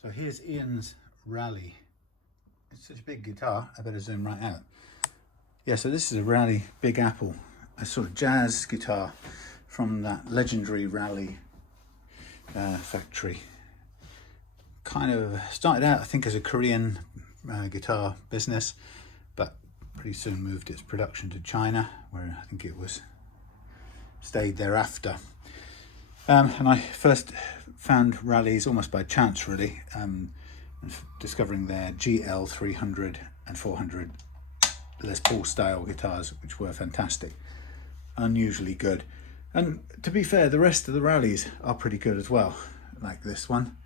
So here's Ian's Rally. It's such a big guitar, I better zoom right out. Yeah, so this is a Rally Big Apple, a sort of jazz guitar from that legendary Rally factory. Kind of started out, I think, as a Korean guitar business, but pretty soon moved its production to China, where I think it was stayed thereafter. And I first found Rallies almost by chance, really, discovering their GL 300 and 400 Les Paul style guitars, which were fantastic, unusually good. And to be fair, the rest of the Rallies are pretty good as well, like this one.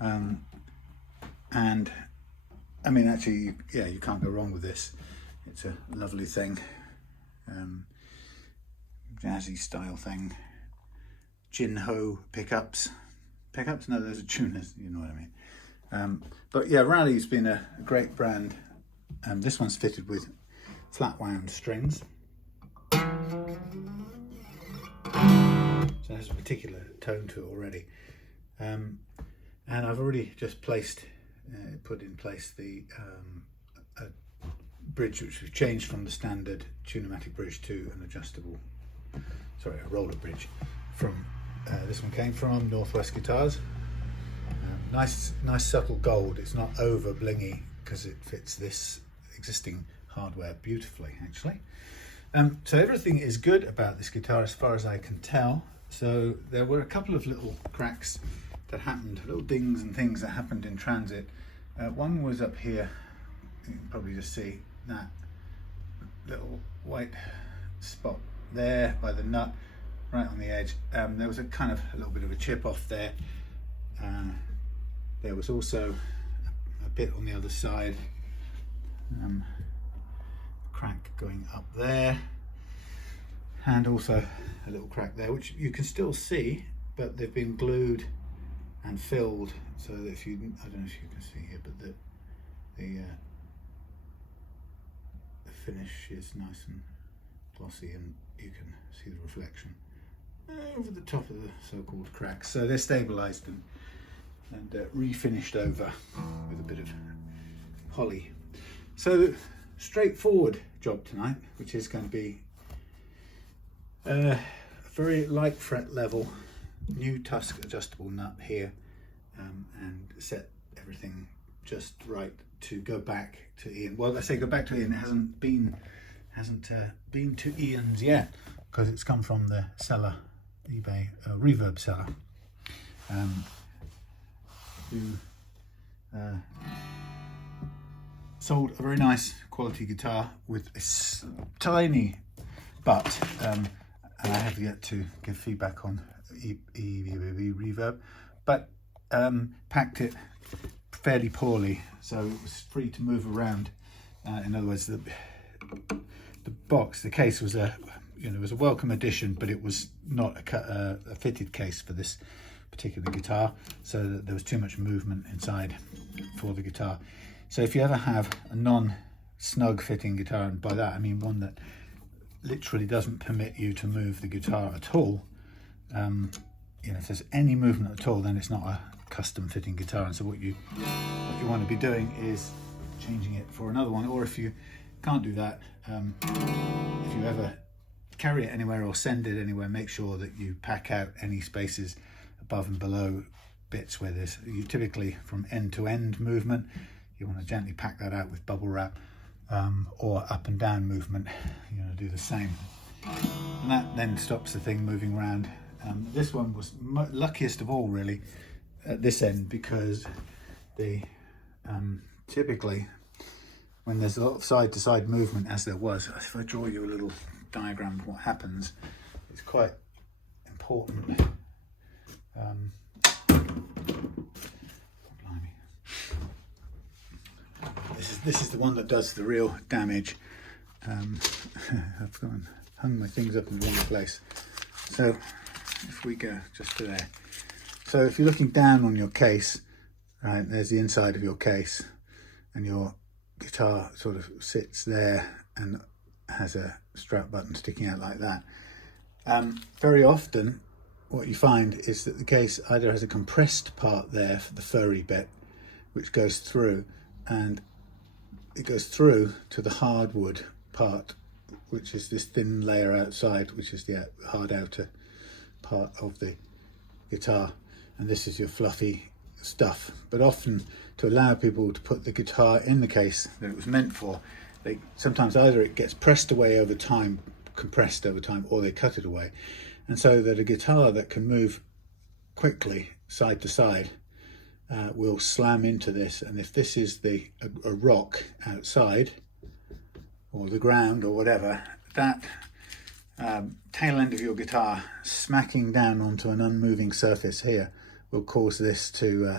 And I mean, actually, yeah, you can't go wrong with this. It's a lovely thing, jazzy style thing. Jin-ho pickups. No, those are tuners, you know what I mean. But yeah, Rally's been a great brand. This one's fitted with flat wound strings, so it has a particular tone to it already. And I've already just put in place the a bridge which we've changed from the standard Tune-o-matic bridge to an adjustable, a roller bridge. From this one came from Northwest Guitars. Nice subtle gold. It's not over blingy because it fits this existing hardware beautifully, actually. So everything is good about this guitar as far as I can tell. So there were a couple of little cracks that happened, little dings and things that happened in transit. One was up here. You can probably just see that little white spot there by the nut, right on the edge. There was a little bit of a chip off there. There was also a bit on the other side, crack going up there, and also a little crack there, which you can still see, but they've been glued and filled so that if you, I don't know if you can see here, but the finish is nice and glossy, and you can see the reflection over the top of the so-called cracks. So they're stabilized and refinished over with a bit of poly. So straightforward job tonight, which is going to be a very light fret level, new Tusq adjustable nut here, and set everything just right to go back to Ian. Well, I say go back to Ian, it hasn't been to Ian's yet, because it's come from the seller, eBay reverb seller, who sold a very nice quality guitar with a tiny butt, and I have yet to give feedback on reverb, but packed it fairly poorly, so it was free to move around. In other words, the box, the case was was a welcome addition, but it was not a fitted case for this particular guitar, so that there was too much movement inside for the guitar. So if you ever have a non-snug fitting guitar, and by that I mean one that literally doesn't permit you to move the guitar at all, if there's any movement at all, then it's not a custom fitting guitar. And so what you want to be doing is changing it for another one. Or if you can't do that, if you ever carry it anywhere or send it anywhere, make sure that you pack out any spaces above and below bits where there's typically from end to end movement. You want to gently pack that out with bubble wrap, or up and down movement, do the same, and that then stops the thing moving around. This one was luckiest of all, really, at this end, because the typically when there's a lot of side to side movement, as there was, if I draw you a little diagram of what happens, it's quite important. This is the one that does the real damage. I've gone and hung my things up in the wrong place. So if we go just to there. So if you're looking down on your case, right, there's the inside of your case, and your guitar sort of sits there and has a strap button sticking out like that. Very often what you find is that the case either has a compressed part there for the furry bit, which goes through, and it goes through to the hardwood part, which is this thin layer outside, which is the hard outer part of the guitar, and this is your fluffy stuff. But often, to allow people to put the guitar in the case that it was meant for, they sometimes either it gets pressed away over time, compressed over time, or they cut it away, and so that a guitar that can move quickly side to side will slam into this. And if this is a rock outside, or the ground, or whatever, that tail end of your guitar smacking down onto an unmoving surface here will cause this to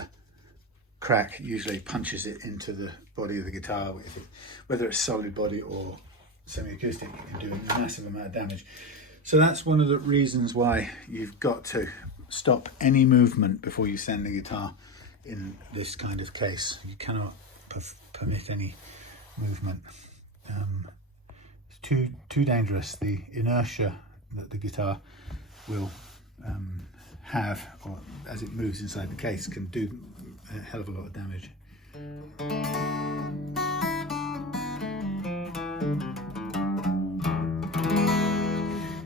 crack. Usually punches it into the body of the guitar. Whether it's solid body or semi-acoustic, it can do a massive amount of damage. So that's one of the reasons why you've got to stop any movement before you send the guitar in this kind of case. You cannot permit any movement. It's too dangerous. The inertia that the guitar will have, or as it moves inside the case, can do a hell of a lot of damage.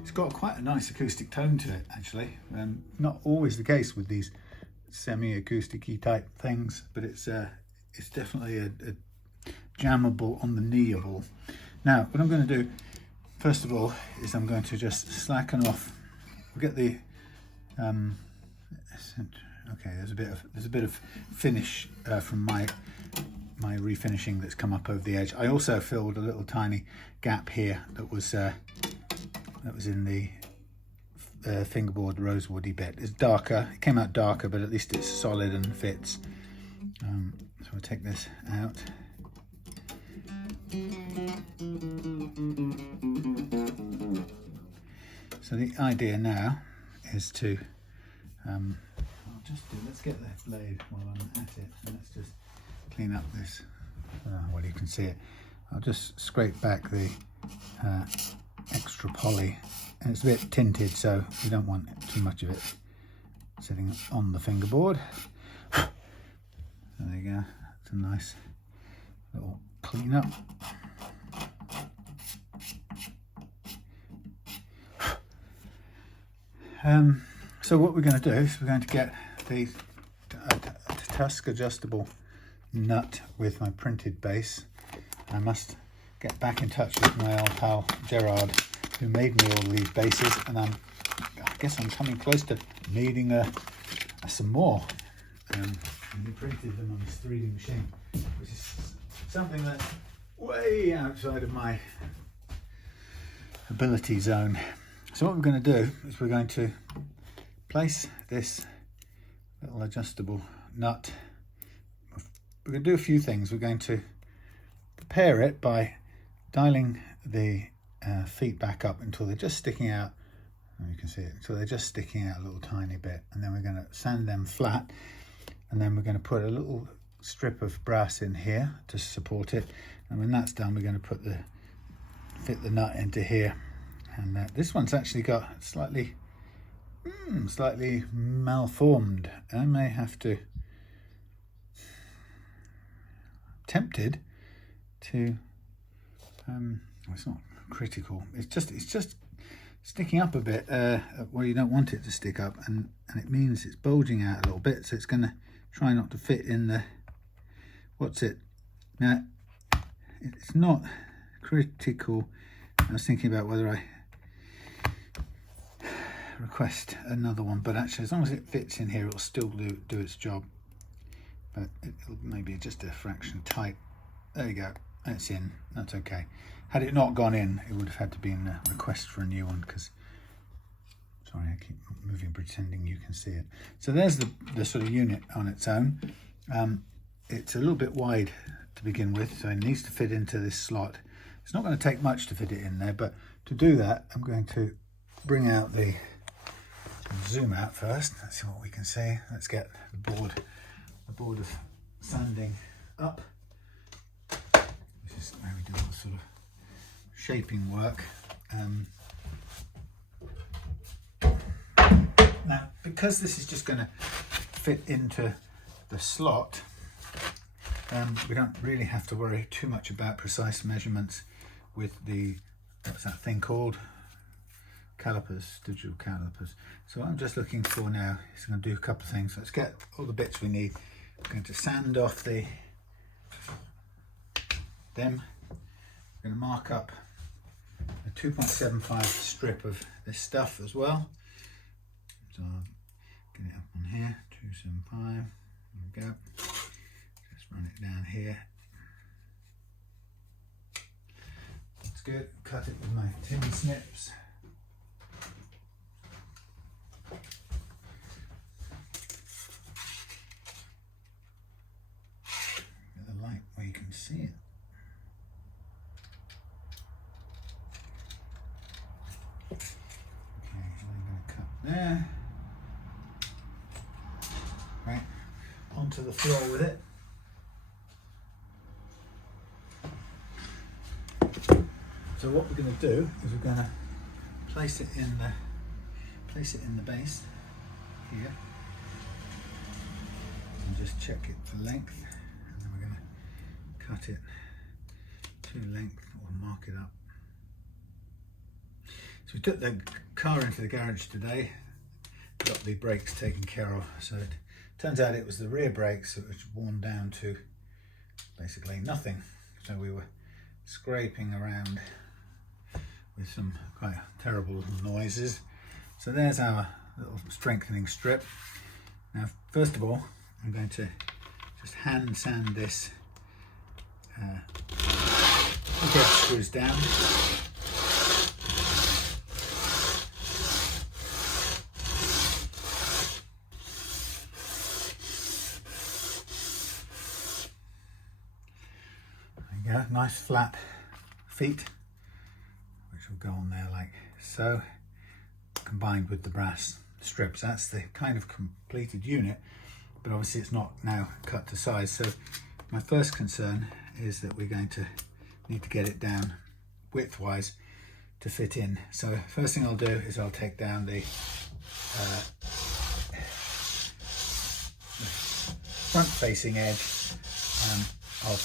It's got quite a nice acoustic tone to it, actually. Not always the case with these semi-acoustic-y type things, but it's definitely a jammable on the kneeable. Now, what I'm going to do first of all is I'm going to just slacken off. We'll get the okay. There's a bit of finish from my refinishing that's come up over the edge. I also filled a little tiny gap here that was in the fingerboard rosewoody bit. It's darker. It came out darker, but at least it's solid and fits. So we'll take this out. So the idea now is to let's get the blade while I'm at it, and let's just clean up this. Well, you can see it. I'll just scrape back the extra poly, and it's a bit tinted, so you don't want too much of it sitting on the fingerboard. So there you go. It's a nice little clean up. So what we're going to do is we're going to get the Tusq adjustable nut with my printed base. I must get back in touch with my old pal Gerard, who made me all these bases, and I guess I'm coming close to needing some more. And he printed them on this 3D machine, which is something that's way outside of my ability zone. So what we're going to do is we're going to place this little adjustable nut. We're going to do a few things. We're going to prepare it by dialing the feet back up until they're just sticking out. You can see it. So they're just sticking out a little tiny bit, and then we're going to sand them flat, and then we're going to put a little strip of brass in here to support it, and when that's done, we're going to fit the nut into here. And this one's actually got slightly malformed. I may have to, tempted to it's not critical, it's just sticking up a bit where you don't want it to stick up, and it means it's bulging out a little bit, so it's going to try not to fit in the now. It's not critical. I was thinking about whether I request another one, but actually as long as it fits in here, it'll still do its job, but it'll maybe just a fraction tight. There you go, that's in. That's okay. Had it not gone in, it would have had to be in a request for a new one, because sorry, I keep moving pretending you can see it. So there's the sort of unit on its own. It's a little bit wide to begin with, so it needs to fit into this slot. It's not going to take much to fit it in there, but to do that, I'm going to bring out the zoom out first. Let's see what we can see. Let's get the board of sanding up. This is where we do all the sort of shaping work. Now, because this is just going to fit into the slot, we don't really have to worry too much about precise measurements with the, what's that thing called? Calipers, digital calipers. So what I'm just looking for now is I'm going to do a couple of things. Let's get all the bits we need. I'm going to sand off them. I'm going to mark up a 2.75 strip of this stuff as well. So I'll get it up on here, 275. There we go. Just run it down here. That's good. Cut it with my tin snips. Get the light where you can see it. Okay, so I'm going to cut there. Right, onto the floor with it. So what we're going to do is we're going to place it in the base here, and just check it for length, and then we're going to cut it to length or mark it up. So we took the car into the garage today, got the brakes taken care of. So it turns out it was the rear brakes that was worn down to basically nothing. So we were scraping around with some quite terrible little noises. So there's our little strengthening strip. Now first of all, I'm going to just hand sand this get screws down. There you go, nice flat feet, which will go on there like so, combined with the brass strips. That's the kind of completed unit, but obviously it's not now cut to size. So my first concern is that we're going to need to get it down width-wise to fit in. So first thing I'll do is I'll take down the front-facing edge of,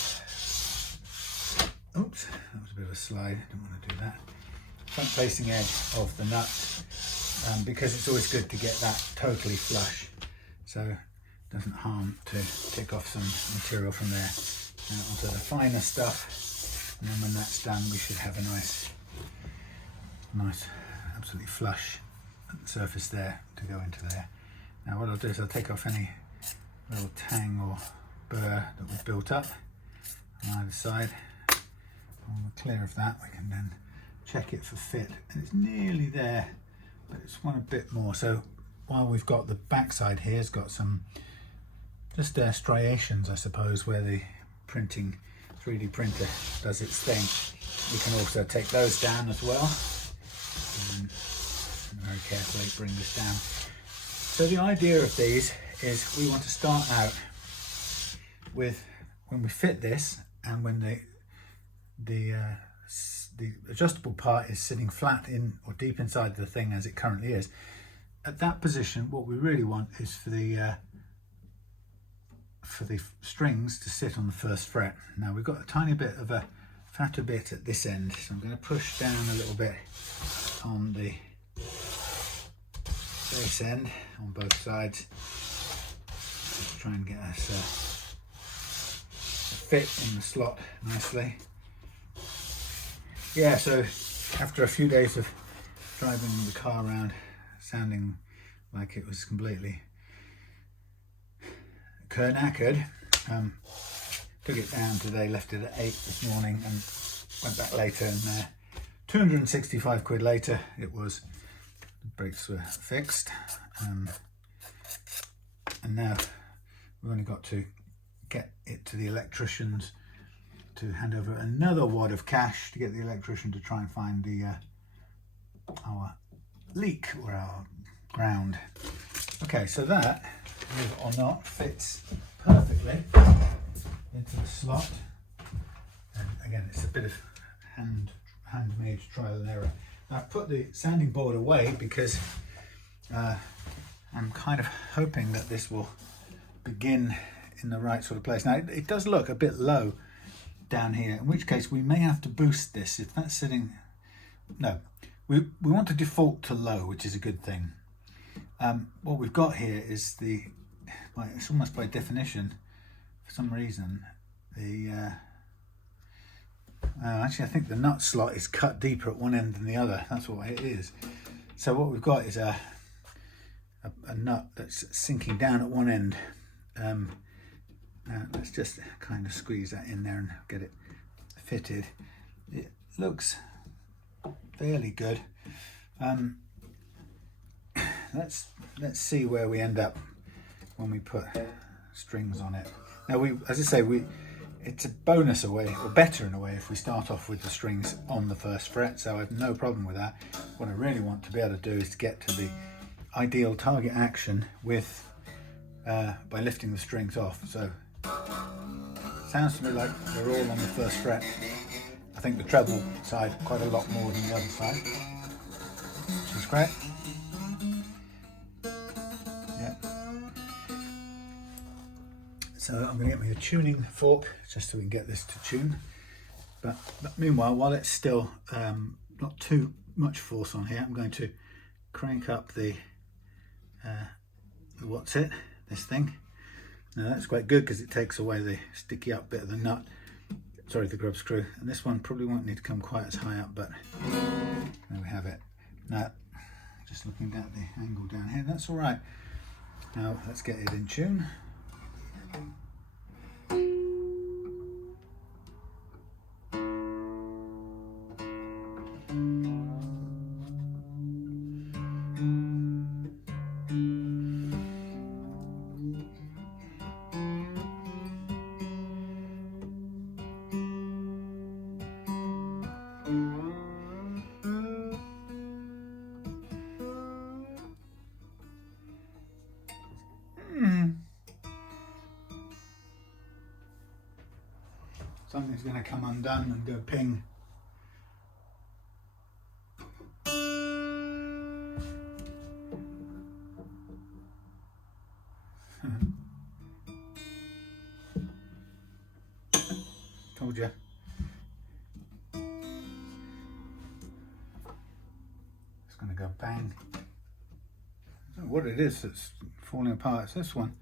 oops, that was a bit of a slide, I didn't want to do that. Front-facing edge of the nut, because it's always good to get that totally flush, so it doesn't harm to take off some material from there. Now onto the finer stuff, and then when that's done we should have a nice absolutely flush surface there to go into there. Now what I'll do is I'll take off any little tang or burr that we've built up on either side. When we're clear of that, we can then check it for fit, and it's nearly there, but it's one a bit more. So while we've got the backside here, it's got some just striations, I suppose, where the 3D printer does its thing. We can also take those down as well, and very carefully bring this down. So the idea of these is we want to start out with, when we fit this and when the adjustable part is sitting flat in or deep inside the thing as it currently is, at that position what we really want is for the strings to sit on the first fret. Now we've got a tiny bit of a fatter bit at this end, so I'm going to push down a little bit on the base end on both sides, just try and get us a fit in the slot nicely. Yeah, so after a few days of driving the car around sounding like it was completely knackered, took it down today, left it at 8 this morning and went back later, and 265 quid later it was, the brakes were fixed, and now we've only got to get it to the electricians to hand over another wad of cash to get the electrician to try and find the our leak or our ground. Okay, so that, believe it or not, fits perfectly into the slot. And again, it's a bit of handmade trial and error. Now, I've put the sanding board away because I'm kind of hoping that this will begin in the right sort of place. Now it does look a bit low down here, in which case we may have to boost this. If that's sitting, no, we want to default to low, which is a good thing. What we've got here is it's almost by definition, for some reason, actually I think the nut slot is cut deeper at one end than the other. That's what it is. So what we've got is a nut that's sinking down at one end. Let's just kind of squeeze that in there and get it fitted. It looks fairly good. Let's see where we end up when we put strings on it. Now as I say, it's a bonus away, or better in a way, if we start off with the strings on the first fret, so I have no problem with that. What I really want to be able to do is to get to the ideal target action with by lifting the strings off. So sounds to me like they're all on the first fret. I think the treble side quite a lot more than the other side, which is great. Yeah. So I'm going to get me a tuning fork just so we can get this to tune. But meanwhile, while it's still not too much force on here, I'm going to crank up the this thing. Now that's quite good because it takes away the sticky up bit of the nut, sorry, the grub screw. And this one probably won't need to come quite as high up, but there we have it. Now, just looking at the angle down here, that's all right. Now let's get it in tune. Something's going to come undone and go ping. Told you. It's going to go bang. I don't know what it is that's falling apart. It's this one.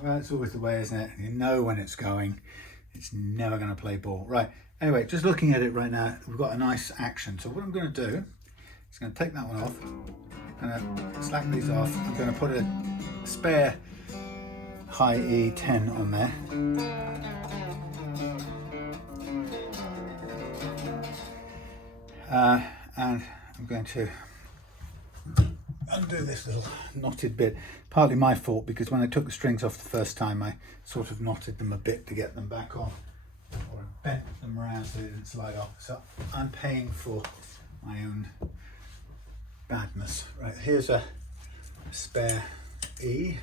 Well, it's always the way, isn't it? You know when it's going. It's never going to play ball. Right, anyway, just looking at it right now, we've got a nice action. So what I'm going to do is going to take that one off. I'm going to slack these off. I'm going to put a spare high E10 on there. And I'm going to undo this little knotted bit. Partly my fault, because when I took the strings off the first time, I sort of knotted them a bit to get them back on, or bent them around so they didn't slide off. So I'm paying for my own badness. Right, here's a spare E,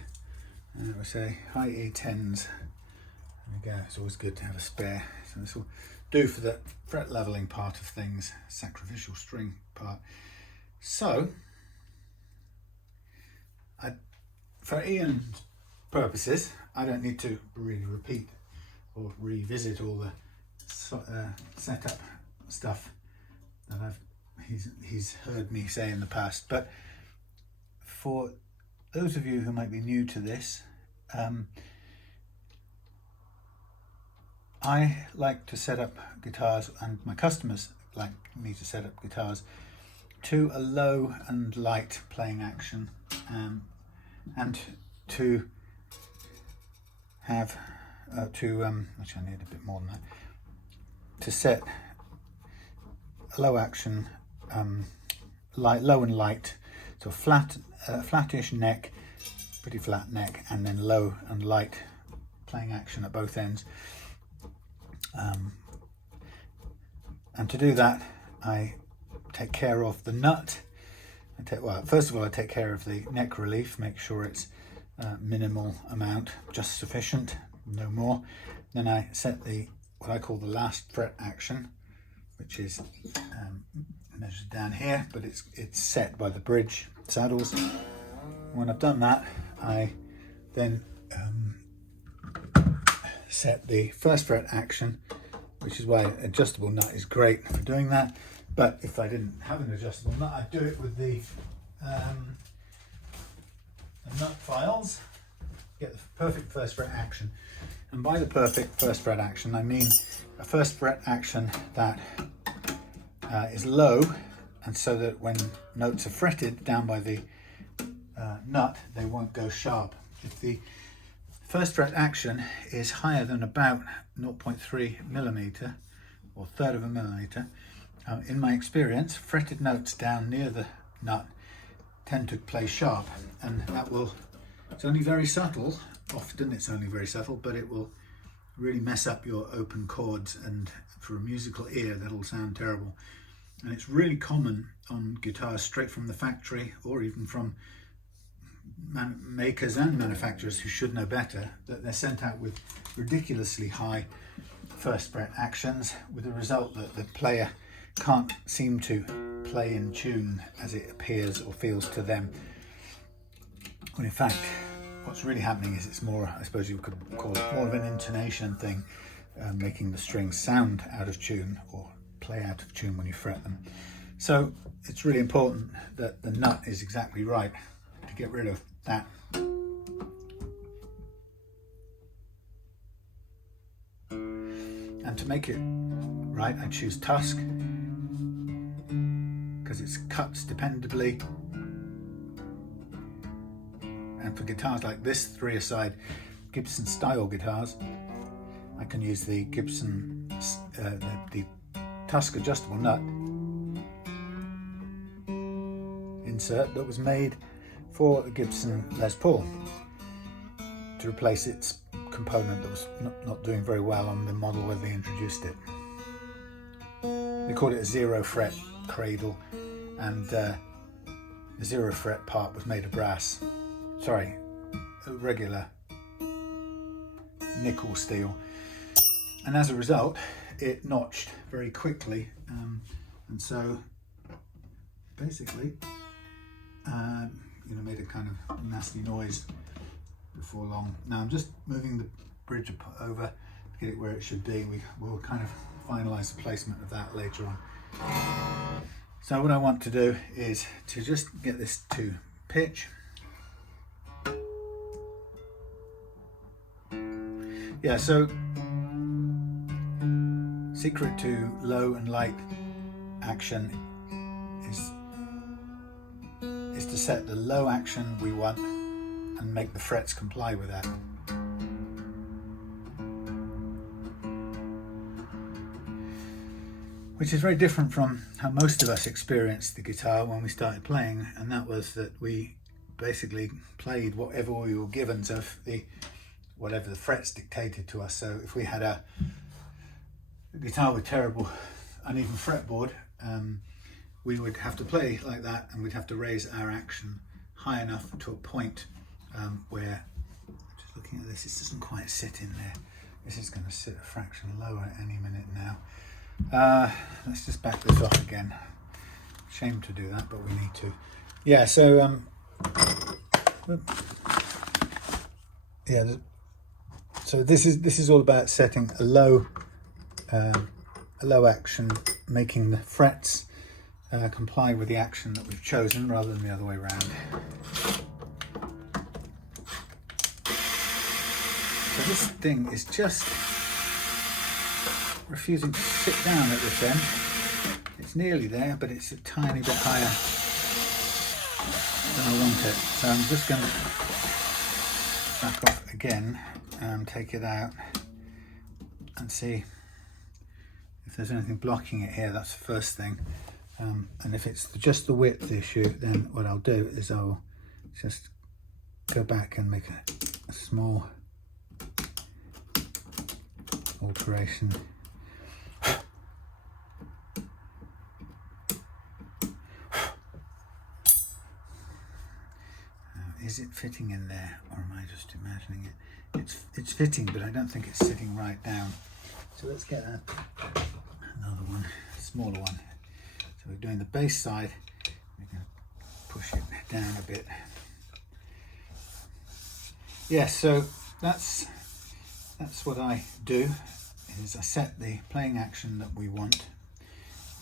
and we say high E10s. There we go. It's always good to have a spare. So this will do for the fret leveling part of things, sacrificial string part. So for Ian's purposes, I don't need to really repeat or revisit all the setup stuff that he's heard me say in the past. But for those of you who might be new to this, I like to set up guitars, and my customers like me to set up guitars to a low and light playing action, and to have actually I need a bit more than that, to set a low action, low and light, so flattish neck, pretty flat neck, and then low and light playing action at both ends. And to do that, I take care of the nut. First of all, I take care of the neck relief, make sure it's minimal amount, just sufficient, no more. Then I set the what I call the last fret action, which is measured down here, but it's set by the bridge saddles. When I've done that, I then set the first fret action, which is why an adjustable nut is great for doing that. But if I didn't have an adjustable nut, I'd do it with the nut files, get the perfect first fret action. And by the perfect first fret action, I mean a first fret action that is low, and so that when notes are fretted down by the nut, they won't go sharp. If the first fret action is higher than about 0.3 millimeter or third of a millimeter, in my experience, fretted notes down near the nut tend to play sharp, and that will, it's only very subtle, often it's only very subtle, but it will really mess up your open chords, and for a musical ear that'll sound terrible. And it's really common on guitars straight from the factory, or even from makers and manufacturers who should know better, that they're sent out with ridiculously high first fret actions, with the result that the player can't seem to play in tune as it appears or feels to them. When in fact, what's really happening is it's more, I suppose you could call it more of an intonation thing, making the strings sound out of tune or play out of tune when you fret them. So it's really important that the nut is exactly right to get rid of that. And to make it right, I choose Tusq, because it cuts dependably. And for guitars like this, 3-a-side Gibson style guitars, I can use the Gibson, the Tusq adjustable nut insert that was made for the Gibson Les Paul to replace its component that was not doing very well on the model where they introduced it. They called it a 0 fret cradle, and the 0 fret part was made of brass. Sorry, a regular nickel steel. And as a result, it notched very quickly, and so basically, made a kind of nasty noise before long. Now I'm just moving the bridge over to get it where it should be. We'll kind of finalize the placement of that later on. So what I want to do is to just get this to pitch. Yeah, so secret to low and light action is to set the low action we want and make the frets comply with that. Which is very different from how most of us experienced the guitar when we started playing, and that was that we basically played whatever we were given, so whatever the frets dictated to us. So if we had a guitar with terrible uneven fretboard, we would have to play like that, and we'd have to raise our action high enough to a point where, just looking at this, doesn't quite sit in there. This is going to sit a fraction lower at any minute now. Let's just back this off again. Shame to do that, but we need to. Yeah, so so this is all about setting a low action, making the frets comply with the action that we've chosen rather than the other way around. So this thing is just refusing to sit down at this end. It's nearly there, but it's a tiny bit higher than I want it. So I'm just going to back off again and take it out and see if there's anything blocking it here. That's the first thing. And if it's just the width issue, then what I'll do is I'll just go back and make a small alteration. Is it fitting in there, or am I just imagining it? It's fitting, but I don't think it's sitting right down. So let's get another one, a smaller one. So we're doing the bass side. We're going to push it down a bit. Yeah, so that's what I do, is I set the playing action that we want,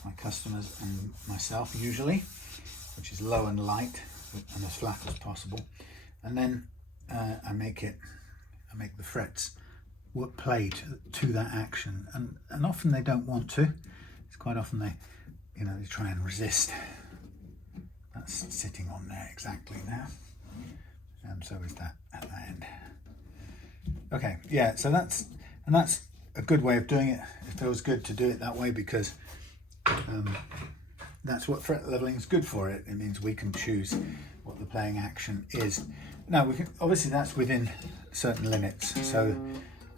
my customers and myself usually, which is low and light and as flat as possible. And then I make the frets play to that action, and often they don't want to. It's quite often they try and resist. That's sitting on there exactly now, and so is that at the end. Okay, yeah, so that's a good way of doing it. It feels good to do it that way because that's what fret leveling is good for. It means we can choose what the playing action is. Now we can, obviously that's within certain limits, so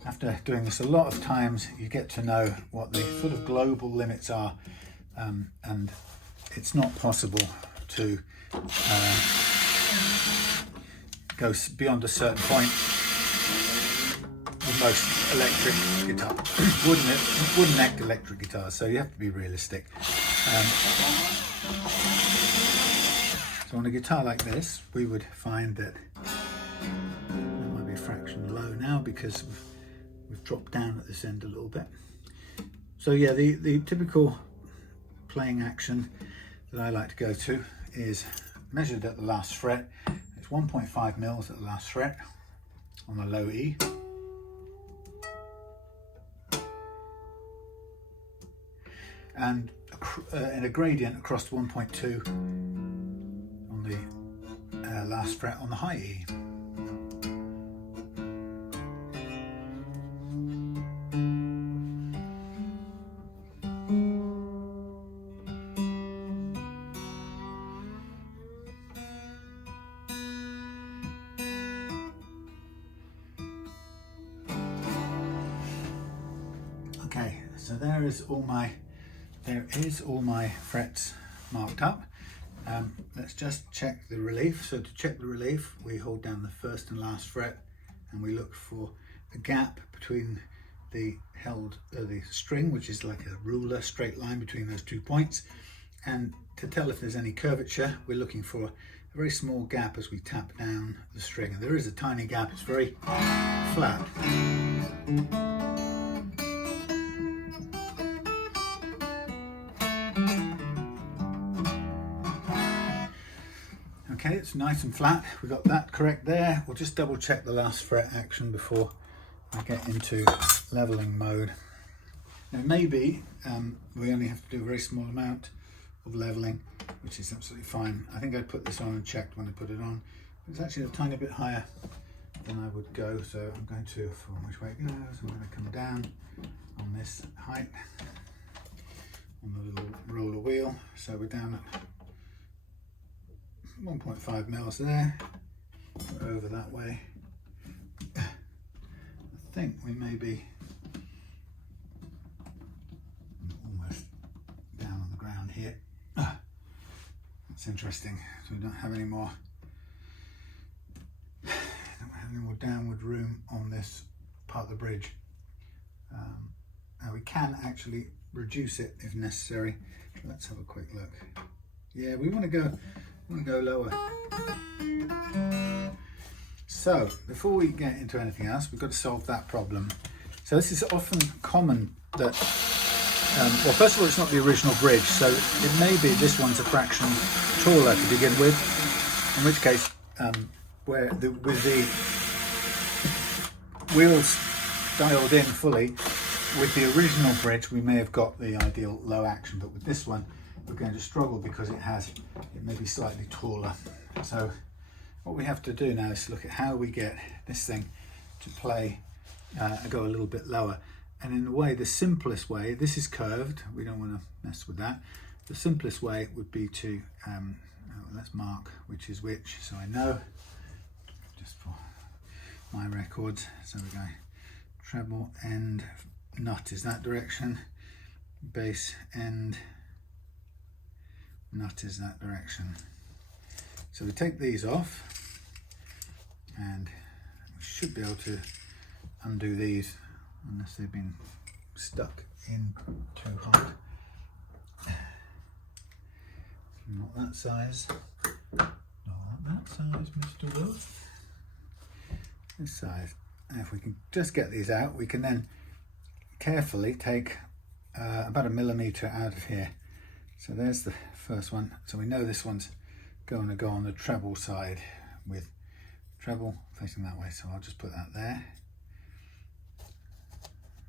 after doing this a lot of times you get to know what the sort of global limits are, and it's not possible to go beyond a certain point with most electric guitar, wooden necked electric guitars, so you have to be realistic. So on a guitar like this, we would find that might be a fraction low now because we've dropped down at this end a little bit. So yeah, the typical playing action that I like to go to is measured at the last fret. It's 1.5 mils at the last fret on a low E. And in a gradient across 1.2 on the last fret on the high E. Okay, so there is all my frets marked up. Let's just check the relief. So to check the relief, we hold down the first and last fret and we look for a gap between the string, which is like a ruler, straight line between those 2 points. And to tell if there's any curvature, we're looking for a very small gap as we tap down the string. And there is a tiny gap, it's very flat. Okay, it's nice and flat. We got that correct there. We'll just double check the last fret action before I get into leveling mode. Now maybe we only have to do a very small amount of leveling, which is absolutely fine. I think I put this on and checked when I put it on. It's actually a tiny bit higher than I would go, so I'm going to, from which way it goes, I'm going to come down on this height on the little roller wheel. So we're down at 1.5 mils there, over that way. I think we may be almost down on the ground here. That's interesting. So we don't have any more downward room on this part of the bridge. Now we can actually reduce it if necessary. Let's have a quick look. Yeah, we want to go lower. So before we get into anything else, we've got to solve that problem. So this is often common that, well, first of all, it's not the original bridge, so it may be this one's a fraction taller to begin with, in which case, with the wheels dialed in fully, with the original bridge, we may have got the ideal low action, but with this one, we're going to struggle because it may be slightly taller. So what we have to do now is look at how we get this thing to play and go a little bit lower. And in a way, the simplest way, this is curved, we don't want to mess with that. The simplest way would be to, let's mark which is which, so I know, just for my records. So we go treble end, nut is that direction, bass end, nut is that direction. So we take these off and we should be able to undo these unless they've been stuck in too hard. Not that size. Not that size, Mr. Wolf. This size. And if we can just get these out, we can then carefully take about 1 millimetre out of here. So there's the first one. So we know this one's going to go on the treble side with treble facing that way. So I'll just put that there.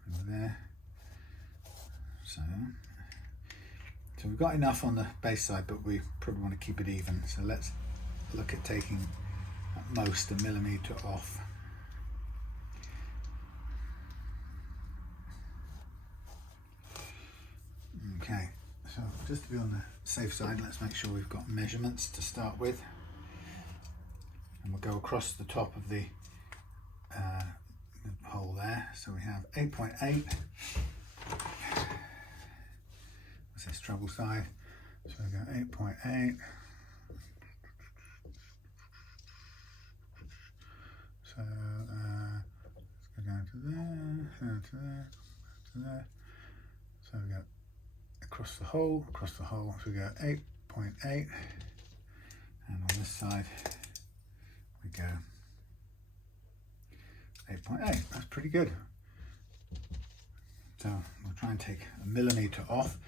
Over there. So we've got enough on the base side, but we probably want to keep it even. So let's look at taking at most 1 millimetre off. Okay, so just to be on the safe side, let's make sure we've got measurements to start with. And we'll go across the top of the hole there. So we have 8.8. What's this treble side? So we go 8.8. So let's go down to there, down to there, to there. So we go across the hole, so we go 8.8, and on this side we go 8.8. That's pretty good. So we'll try and take 1 millimetre off.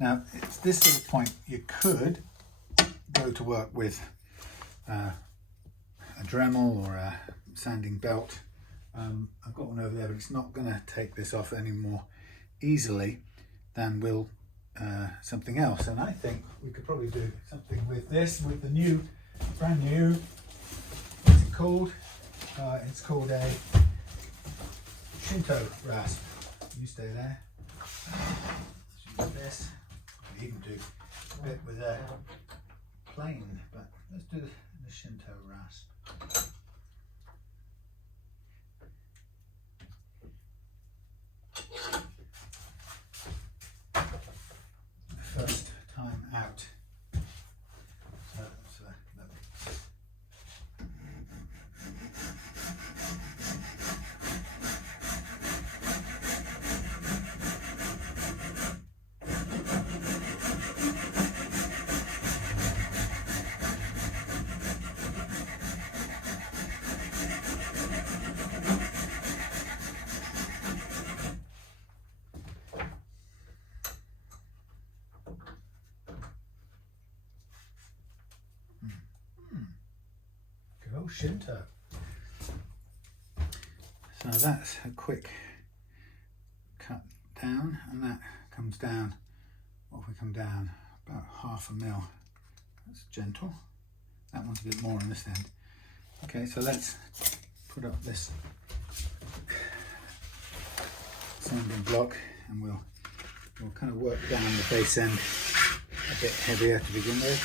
Now it's this sort of point you could go to work with a Dremel or a sanding belt. I've got one over there, but it's not going to take this off any more easily than will something else. And I think we could probably do something with this, with the new, brand new, what's it called? It's called a Shinto rasp. You stay there. Let's use this. We can do a bit with a plane, but let's do the Shinto rasp. First time out. So good old Shinto. So that's a quick cut down, and that comes down, what if we come down about 1/2 mil. That's gentle. That one's a bit more on this end. Okay, so let's put up this sanding block, and we'll kind of work down the base end a bit heavier to begin with.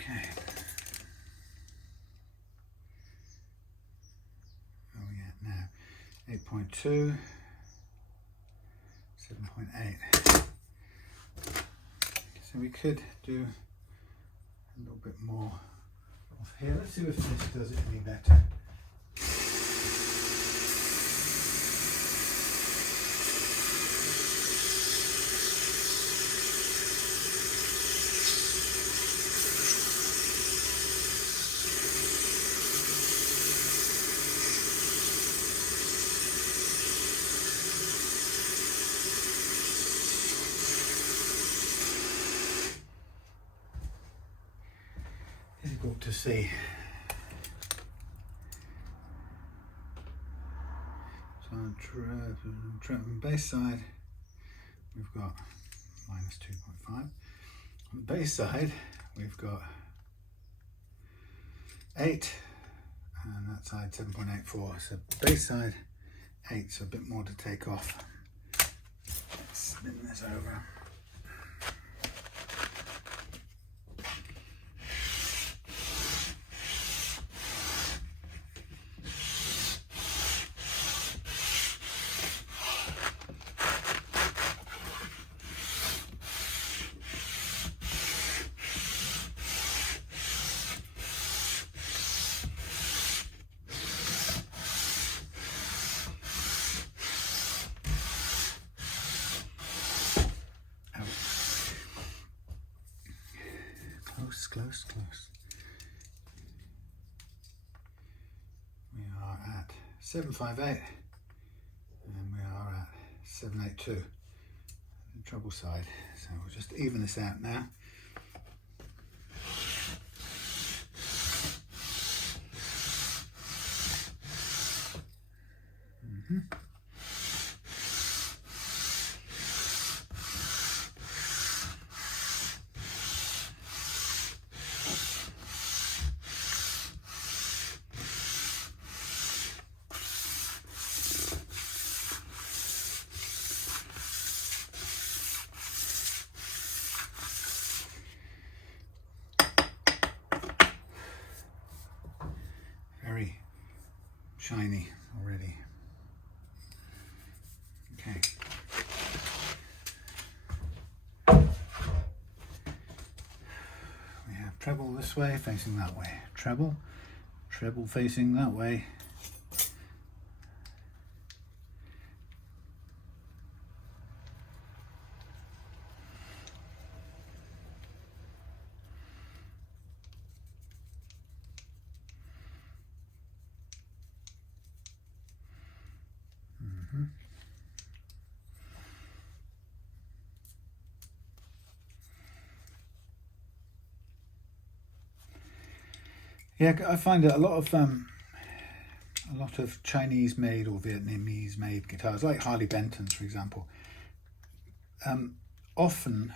Okay. Where are we at now? 8.2, 7.8. So we could do a little bit more off here. Let's see if this does it any better. Difficult to see. So on base side, we've got -2.5. On the base side, we've got 8, and that side 7.84. So base side 8, so a bit more to take off. Let's spin this over. 758, and we are at 782, the treble side. So we'll just even this out now. Very shiny already. Okay. We have treble this way, facing that way. Treble, treble facing that way. Yeah, I find that a lot of Chinese-made or Vietnamese-made guitars, like Harley Benton's, for example, often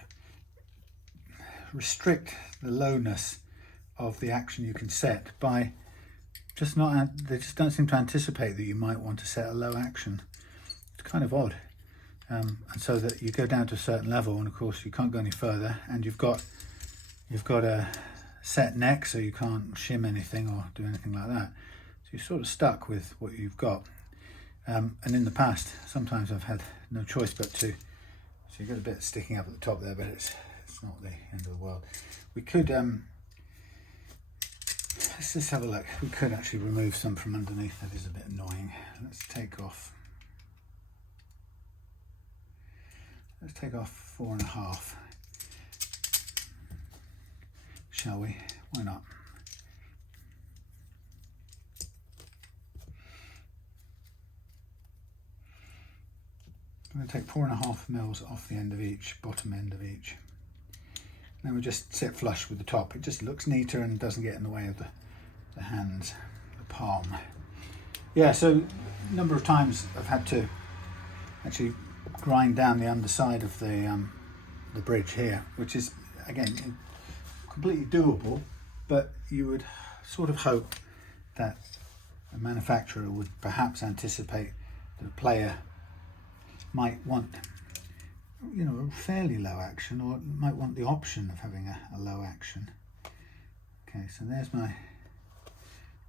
restrict the lowness of the action you can set by just not. They just don't seem to anticipate that you might want to set a low action. It's kind of odd, and so that you go down to a certain level, and of course you can't go any further, and you've got a set neck, so you can't shim anything or do anything like that. So you're sort of stuck with what you've got. And in the past, sometimes I've had no choice but to. So you've got a bit sticking up at the top there, but it's not the end of the world. We could let's just have a look. We could actually remove some from underneath. That is a bit annoying. Let's take off 4.5. Shall we? Why not? I'm going to take 4.5 mils off the end of each, bottom end of each. Then we just sit flush with the top. It just looks neater and doesn't get in the way of the hands, the palm. Yeah, so a number of times I've had to actually grind down the underside of the bridge here, which is, again, completely doable, but you would sort of hope that a manufacturer would perhaps anticipate that a player might want, you know, a fairly low action, or might want the option of having a low action. Okay, so there's my,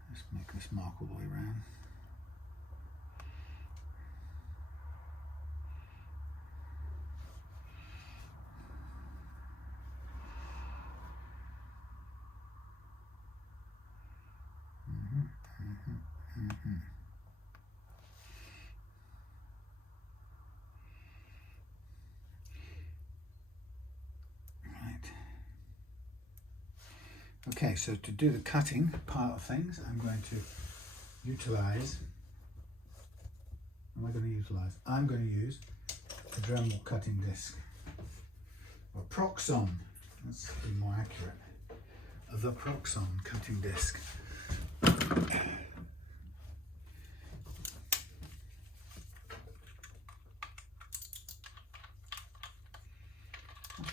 let's make this mark all the way around. Okay, so to do the cutting part of things, I'm going to utilize, I'm going to use a Dremel cutting disc, or Proxon, let's be more accurate, the Proxon cutting disc.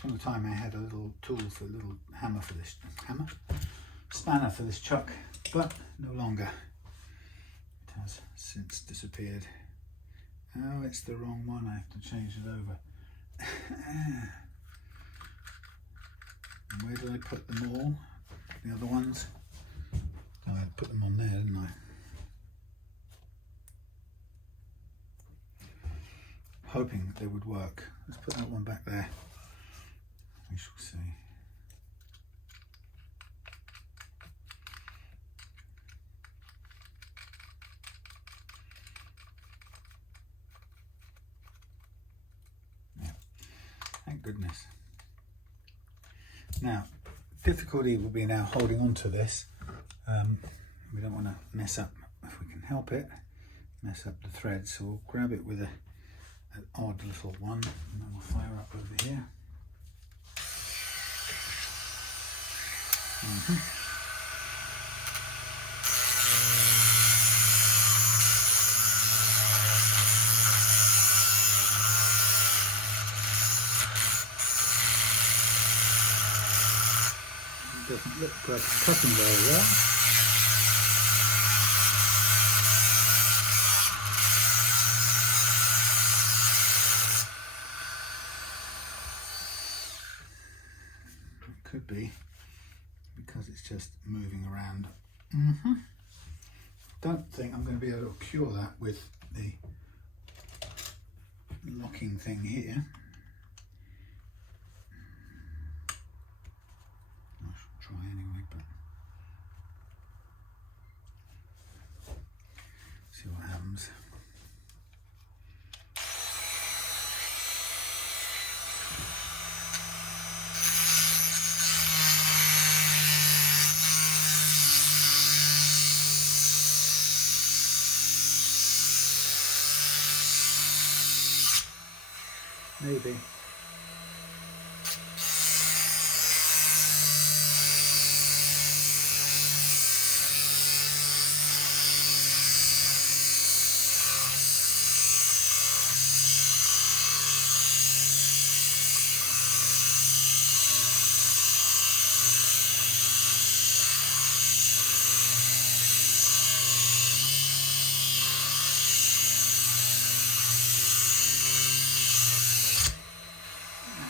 From the time I had a little tool for a little spanner for this chuck, but no longer. It has since disappeared. Oh, it's the wrong one. I have to change it over. And where did I put them all? The other ones? Oh, I put them on there, didn't I? Hoping that they would work. Let's put that one back there. We shall see. Yeah, thank goodness. Now, difficulty will be now holding on to this. We don't want to mess up if we can help it. mess up the thread, so we'll grab it with an odd little one, and then we'll fire up over here. It doesn't look like it's cutting very well. It could be because it's just moving around. Don't think I'm going to be able to cure that with the locking thing here. I should try anyway, but see what happens. Maybe.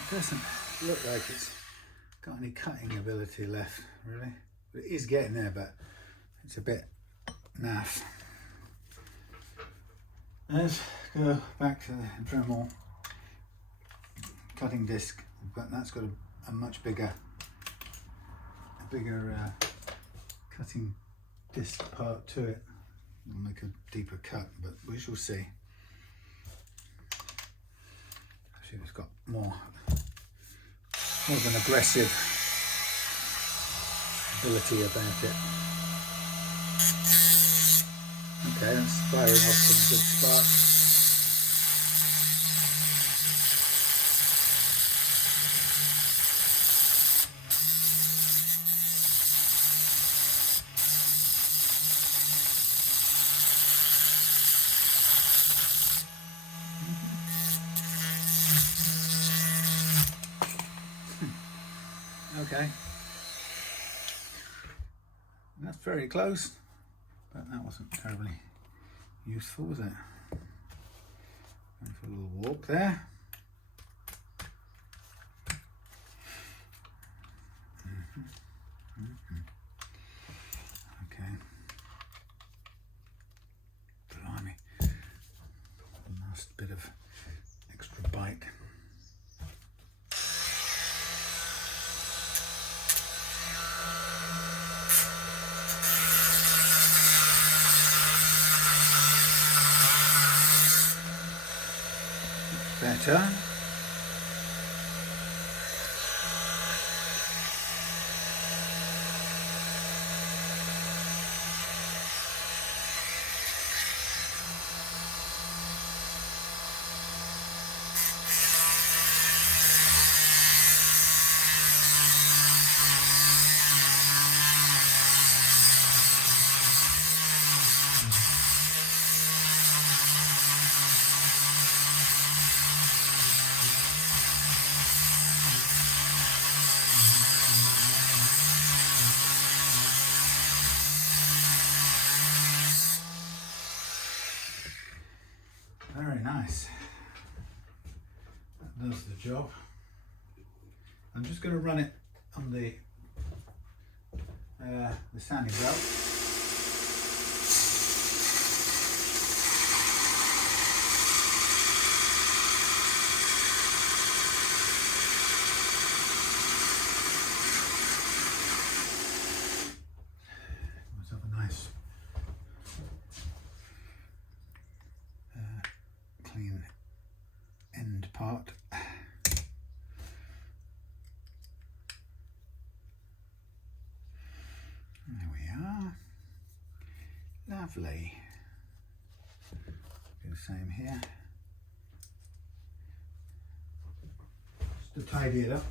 It doesn't look like it's got any cutting ability left, really. But it is getting there, but it's a bit naff. Let's go back to the Dremel cutting disc, but that's got a much bigger cutting disc part to it. It'll make a deeper cut, but we shall see. Actually, it's got more of an aggressive ability about it. Okay, that's firing off some good sparks. Okay, that's very close, but that wasn't terribly useful, was it? Going for a little walk there. Okay. Blimey. Last bit of extra bite. Better. Very nice. That does the job. I'm just going to run it on the sanding belt. Let's have a nice clean end part. There we are. Lovely. same here. Just to tidy it up.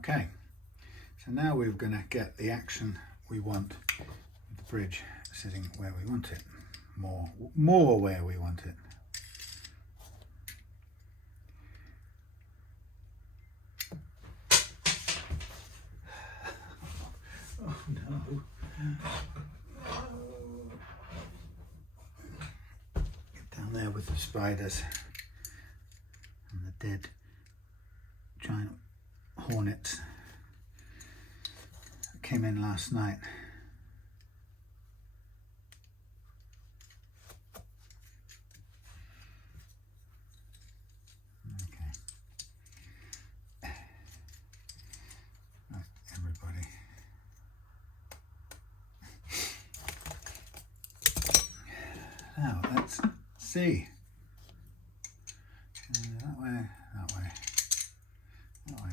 Okay, so now we're going to get the action we want with the bridge sitting where we want it, more where we want it. Oh no. Get down there with the spiders and the dead giant hornets that came in last night. Okay. Right, everybody. Now let's see. That way, that way, that way.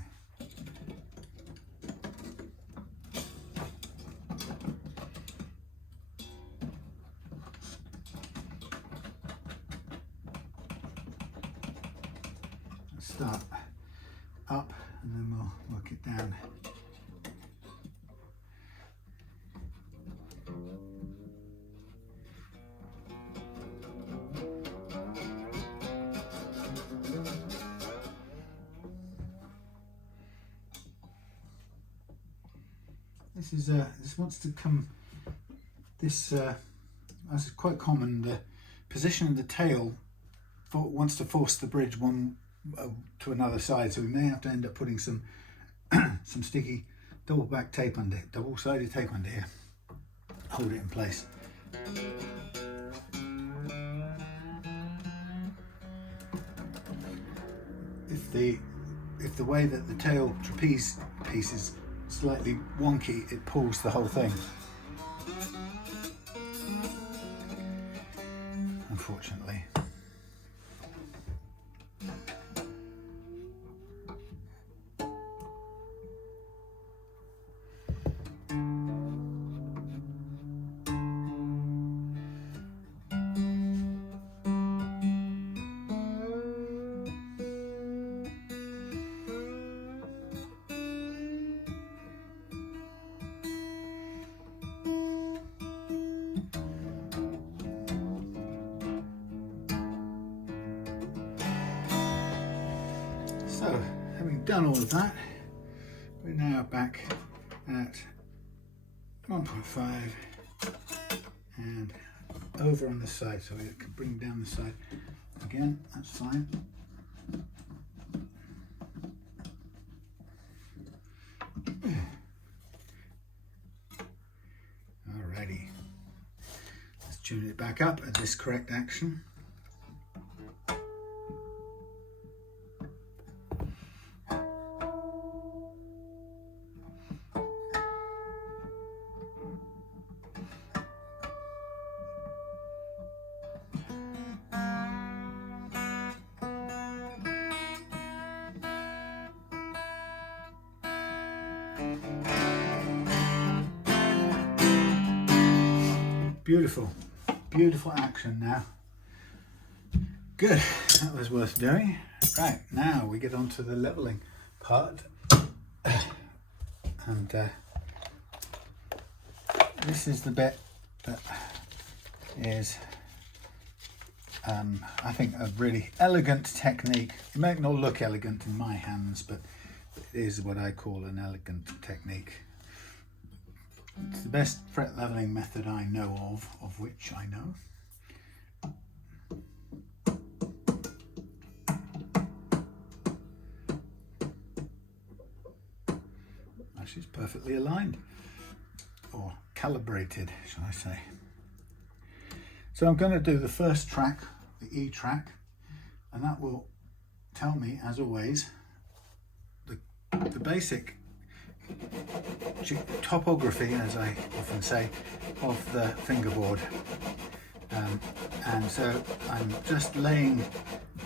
Start up and then we'll work it down. This wants to come, this is quite common, the position of the tail wants to force the bridge one to another side, so we may have to end up putting some some sticky double-back tape under it, double-sided tape under here, hold it in place. If the way that the tail trapeze piece is slightly wonky, it pulls the whole thing, unfortunately. So, having done all of that, we're now back at 1.5 and over on this side, so we can bring down the side again, that's fine. Alrighty, let's tune it back up at this correct action. Beautiful, beautiful action now. Good, that was worth doing. Right, now we get on to the leveling part. And this is the bit that is, I think, a really elegant technique. It may not look elegant in my hands, but it is what I call an elegant technique. It's the best fret leveling method I know of which I know. Actually, it's perfectly aligned, or calibrated, shall I say. So I'm going to do the first track, the E track, and that will tell me, as always, the basic topography, as I often say, of the fingerboard. And so I'm just laying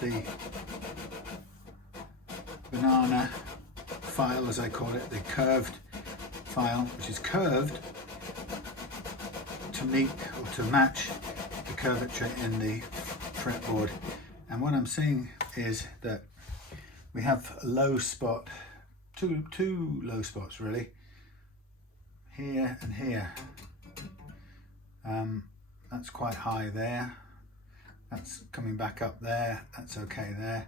the banana file, as I call it, the curved file, which is curved to meet or to match the curvature in the fretboard. And what I'm seeing is that we have a low spot, two low spots really, here and here. That's quite high there, that's coming back up there, that's okay there.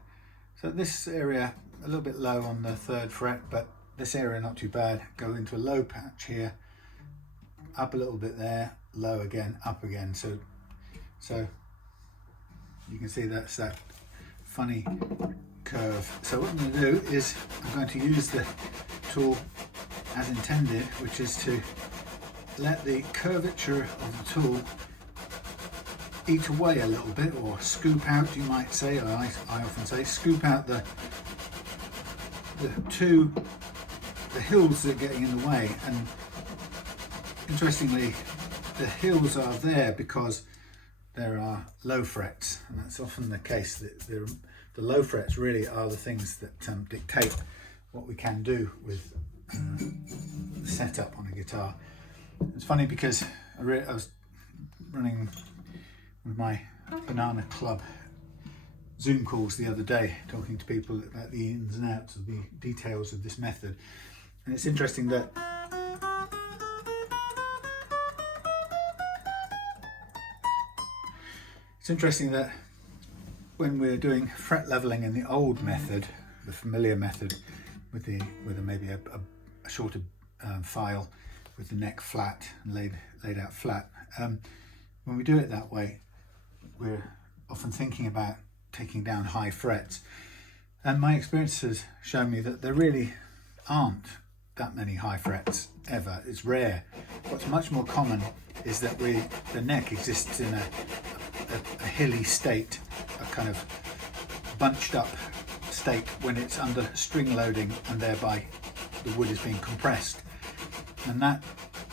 So this area a little bit low on the 3rd fret, but this area not too bad. Go into a low patch here, up a little bit there, low again, up again. So you can see that's that funny curve. So what I'm going to do is I'm going to use the tool as intended, which is to let the curvature of the tool eat away a little bit, or scoop out, you might say, or I often say, scoop out the hills that are getting in the way. And interestingly, the hills are there because there are low frets, and that's often the case. That the low frets really are the things that dictate what we can do with the setup on a guitar. It's funny because I was running with my Banana Club Zoom calls the other day, talking to people about the ins and outs of the details of this method. And it's interesting that when we're doing fret leveling in the old method, the familiar method, with maybe a shorter file with the neck flat and laid out flat, when we do it that way, we're often thinking about taking down high frets. And my experience has shown me that there really aren't that many high frets ever. It's rare. What's much more common is that the neck exists in a hilly state, a kind of bunched up state when it's under string loading, and thereby the wood is being compressed. And that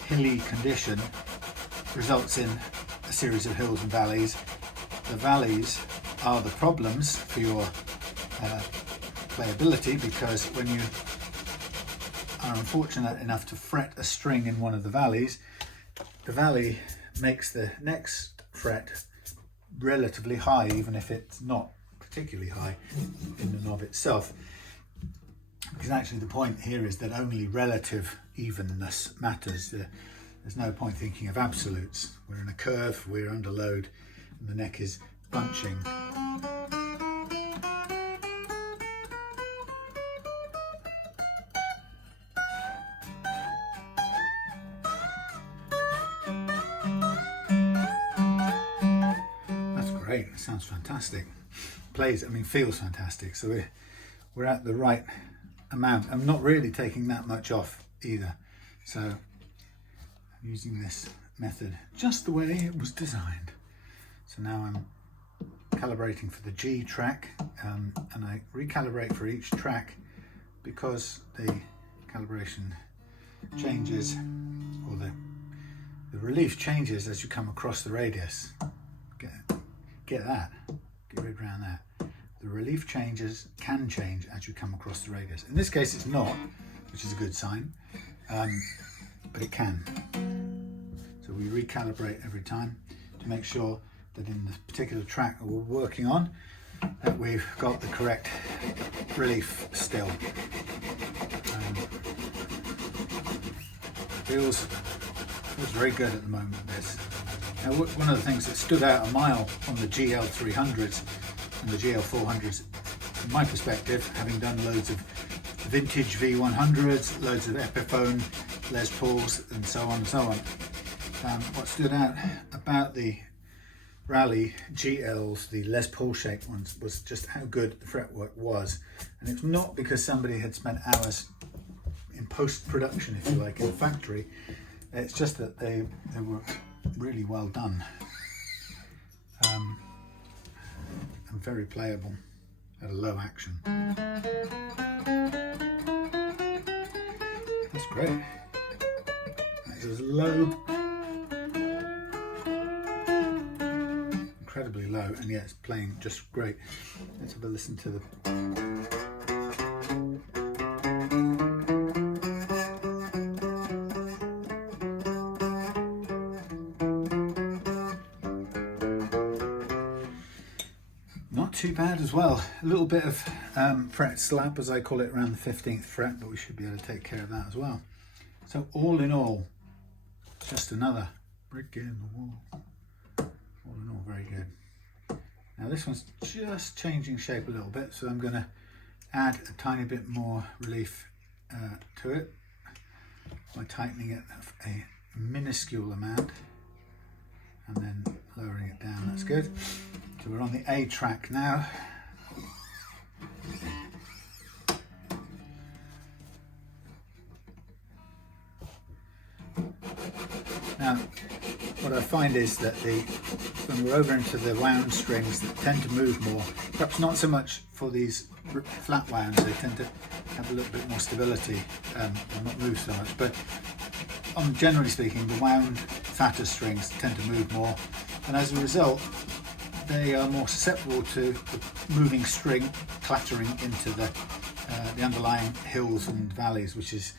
hilly condition results in a series of hills and valleys. The valleys are the problems for your playability, because when you are unfortunate enough to fret a string in one of the valleys, the valley makes the next fret relatively high, even if it's not particularly high in and of itself. Because actually the point here is that only relative evenness matters. There's no point thinking of absolutes. We're in a curve, we're under load, and the neck is bunching. That's great, it sounds fantastic. Feels fantastic. So we're at the right amount. I'm not really taking that much off either. So I'm using this method just the way it was designed. So now I'm calibrating for the G track, and I recalibrate for each track because the calibration changes, or the relief changes as you come across the radius. Get that, get rid around that. The relief can change as you come across the radius. In this case it's not, which is a good sign, but it can. So we recalibrate every time to make sure that in the particular track that we're working on, that we've got the correct relief still. Feels very good at the moment, this. Now, one of the things that stood out a mile on the GL300s and the GL400s, from my perspective, having done loads of vintage V100s, loads of Epiphone, Les Pauls, and so on and so on, what stood out about the Rally GLs, the Les Paul shaped ones, was just how good the fretwork was. And it's not because somebody had spent hours in post-production, if you like, in the factory. It's just that they were really well done and very playable. at a low action. That's great. That's as low, incredibly low, and yet it's playing just great. Let's have a listen to the... Not too bad as well. A little bit of fret slap, as I call it, around the 15th fret, but we should be able to take care of that as well. So all in all, just another brick in the wall. All in all, very good. Now this one's just changing shape a little bit, so I'm going to add a tiny bit more relief to it by tightening it a minuscule amount and then lowering it down. That's good. So we're on the A track now. Now, what I find is that when we're over into the wound strings that tend to move more, perhaps not so much for these flat wounds, they tend to have a little bit more stability and not move so much, but generally speaking, the wound fatter strings tend to move more, and as a result, they are more susceptible to the moving string clattering into the underlying hills and valleys, which is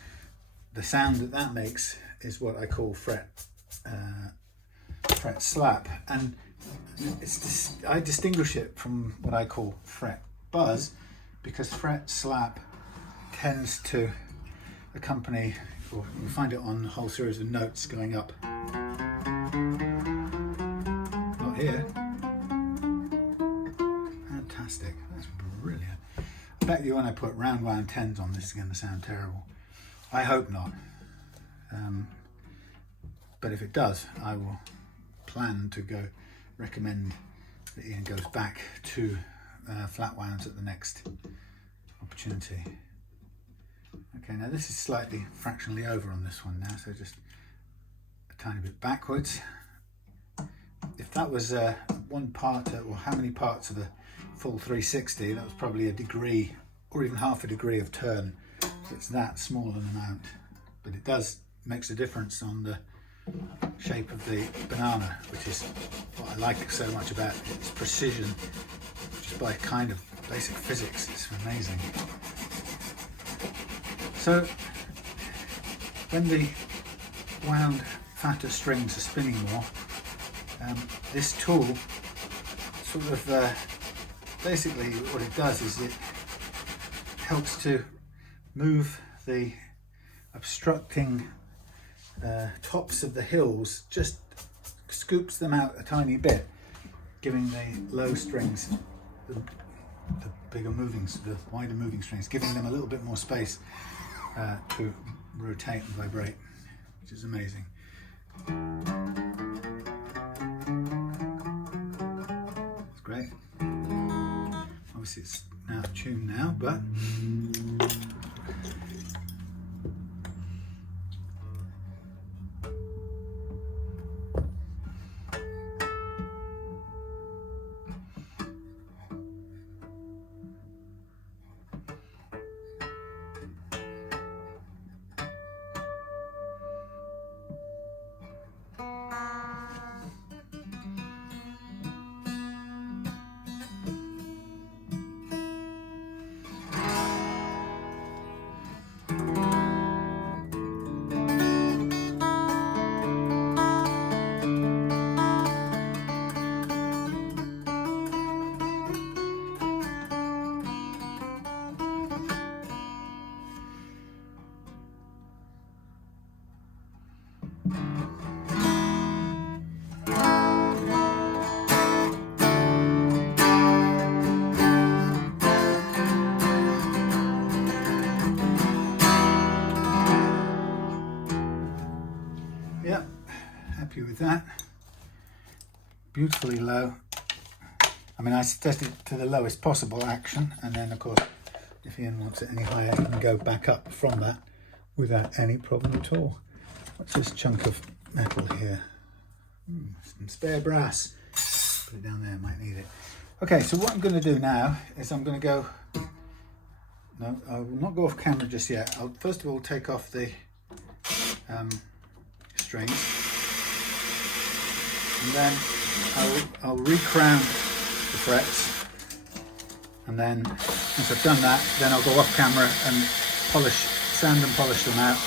the sound that makes is what I call fret slap, and I distinguish it from what I call fret buzz, because fret slap tends to accompany, or you find it on a whole series of notes going up. Not here. Fantastic, that's brilliant. I bet you when I put round wound 10s on, this is going to sound terrible. I hope not. But if it does, I will plan to recommend that Ian goes back to flat wounds at the next opportunity. Okay, now this is slightly fractionally over on this one now, so just a tiny bit backwards. If that was one part, or how many parts of a full 360, that was probably a degree or even half a degree of turn. It's that small an amount, but it makes a difference on the shape of the banana, which is what I like so much about it. It's precision, just by kind of basic physics. It's amazing. So when the wound fatter strings are spinning more, this tool sort of basically what it does is it helps to move the obstructing tops of the hills, just scoops them out a tiny bit, giving the low strings, the bigger moving, the wider moving strings, giving them a little bit more space to rotate and vibrate, which is amazing. It's great. Obviously it's out of tune now, but yeah, happy with that. Beautifully low. I mean, I set it to the lowest possible action, and then of course if Ian wants it any higher, he can go back up from that without any problem at all. What's this chunk of metal here? Some spare brass. Put it down there, might need it. Okay, so what I'm going to do now is I'm going to go, no, I will not go off camera just yet. I'll first of all take off the strings, and then I'll recrown the frets, and then once I've done that, then I'll go off camera and sand and polish them out,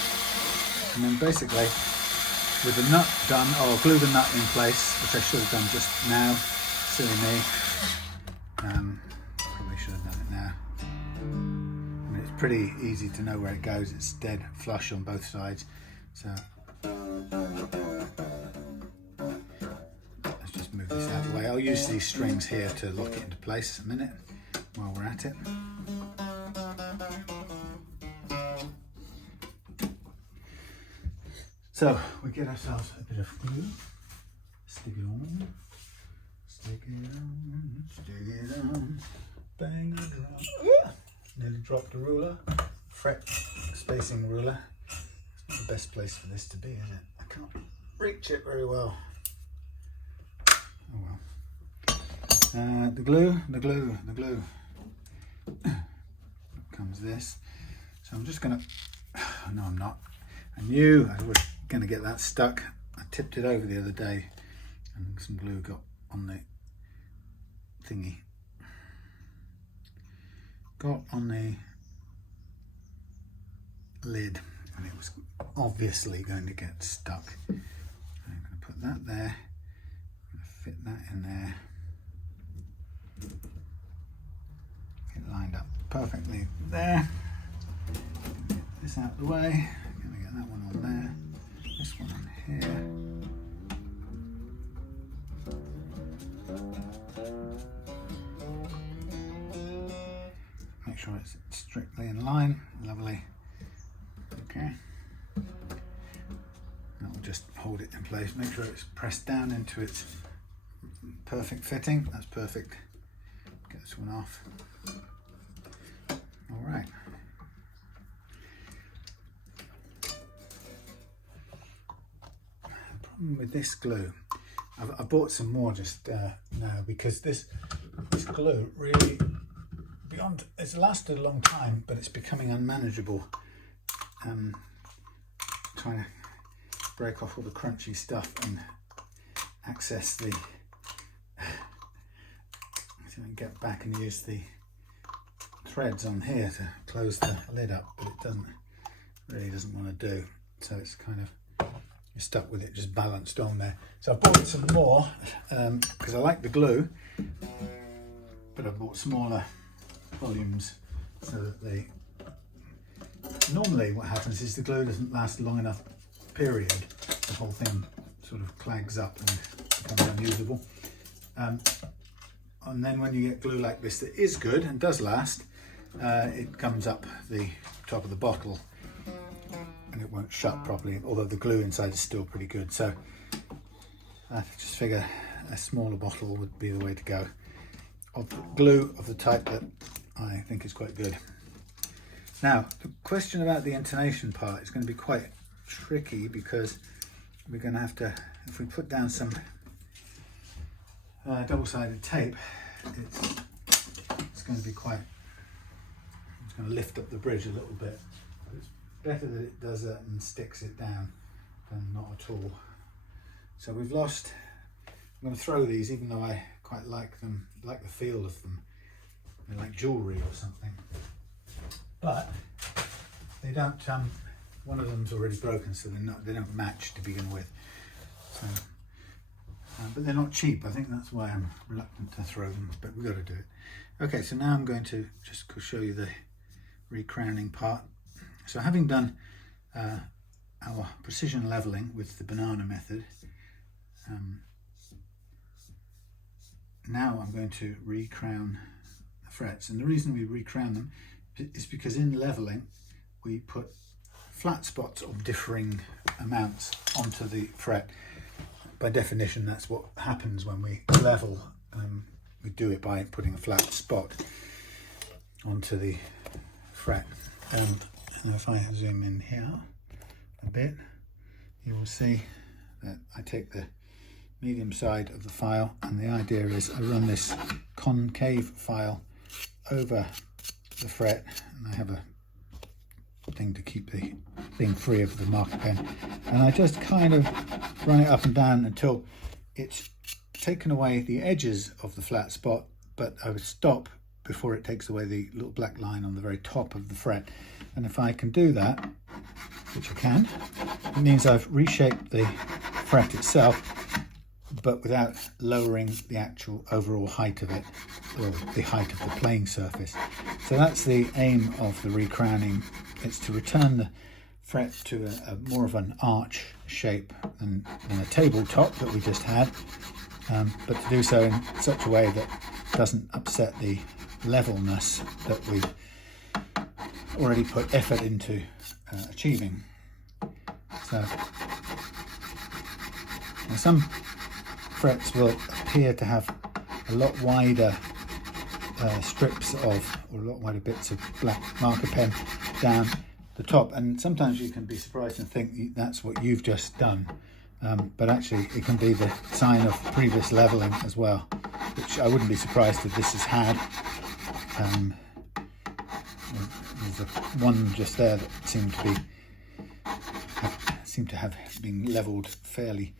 and then basically with the nut done, I'll glue the nut in place, which I should have done just now, silly me. Probably should have done it now. I mean, it's pretty easy to know where it goes. It's dead flush on both sides. So let's just move this out of the way. I'll use these strings here to lock it into place a minute while we're at it. So we get ourselves a bit of glue, stick it on. Stick it on, bang it around. Nearly dropped the ruler, fret spacing ruler. It's not the best place for this to be, is it? I can't reach it very well. Oh well. The glue. Comes this. So I'm just gonna, no I'm not. I knew I was gonna get that stuck. I tipped it over the other day and some glue got on the thingy, got on the lid, and it was obviously going to get stuck. I'm going to put that there, I'm going to fit that in there, get lined up perfectly there. Get this out of the way, I'm going to get that one on there, this one on here. Make sure it's strictly in line, lovely. Okay, that will just hold it in place. Make sure it's pressed down into its perfect fitting. That's perfect. Get this one off. All right. The problem with this glue, I bought some more just now, because this glue really, beyond, it's lasted a long time, but it's becoming unmanageable. Trying to break off all the crunchy stuff and access the, so I can get back and use the threads on here to close the lid up, but it really doesn't want to do. So it's kind of, you're stuck with it just balanced on there. So I bought some more because I like the glue, but I bought smaller volumes so that they, normally what happens is the glue doesn't last a long enough period, the whole thing sort of clags up and becomes unusable. And then when you get glue like this that is good and does last, it comes up the top of the bottle and it won't shut properly, although the glue inside is still pretty good. So I just figure a smaller bottle would be the way to go, of glue of the type that I think is quite good. Now, the question about the intonation part is going to be quite tricky, because we're going to have to, if we put down some double-sided tape, it's going to be quite, it's going to lift up the bridge a little bit. But it's better that it does that and sticks it down than not at all. So we've lost, I'm going to throw these, even though I quite like them, like the feel of them. They're like jewellery or something. But they don't, one of them's already broken, so they don't match to begin with. So, but they're not cheap. I think that's why I'm reluctant to throw them, but we've got to do it. Okay, so now I'm going to just show you the recrowning part. So having done our precision leveling with the banana method, now I'm going to recrown the frets. And the reason we recrown them is because in leveling we put flat spots of differing amounts onto the fret. By definition, that's what happens when we level. We do it by putting a flat spot onto the fret. And if I zoom in here a bit, you will see that I take the medium side of the file, and the idea is I run this concave file over the fret, and I have a thing to keep the thing free of the marker pen, and I just kind of run it up and down until it's taken away the edges of the flat spot, but I would stop before it takes away the little black line on the very top of the fret. And if I can do that, which I can, it means I've reshaped the fret itself, but without lowering the actual overall height of it, or the height of the playing surface. So that's the aim of the recrowning. It's to return the fret to a more of an arch shape than a tabletop that we just had, but to do so in such a way that doesn't upset the levelness that we've already put effort into achieving. So now some frets will appear to have a lot wider strips of, or a lot wider bits of black marker pen down the top, and sometimes you can be surprised and think that's what you've just done, but actually it can be the sign of previous leveling as well, which I wouldn't be surprised if this has had. There's one just there that seemed to have been leveled fairly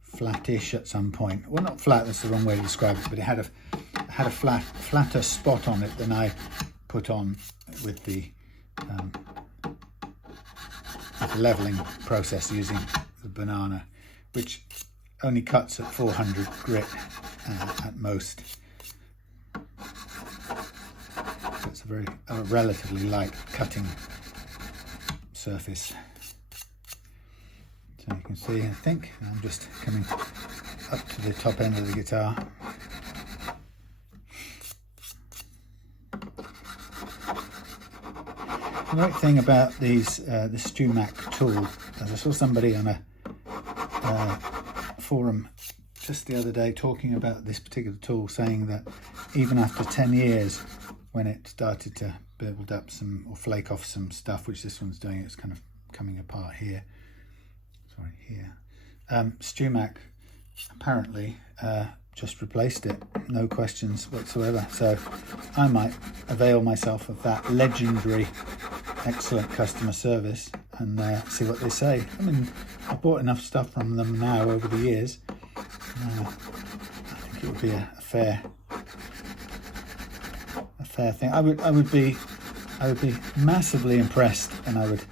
flattish at some point. Well, not flat, that's the wrong way to describe it, but it had a flatter spot on it than I put on with the leveling process using the banana, which only cuts at 400 grit at most. So it's a relatively light cutting surface. So you can see, I think, I'm just coming up to the top end of the guitar. The great thing about these, the StewMac tool, as I saw somebody on a forum just the other day talking about this particular tool, saying that even after 10 years, when it started to build up some, or flake off some stuff, which this one's doing, it's kind of coming apart here. Sorry, here. StewMac apparently just replaced it, no questions whatsoever. So I might avail myself of that legendary, excellent customer service and see what they say. I mean, I bought enough stuff from them now over the years. I think it would be a fair thing. I would be massively impressed, and I would,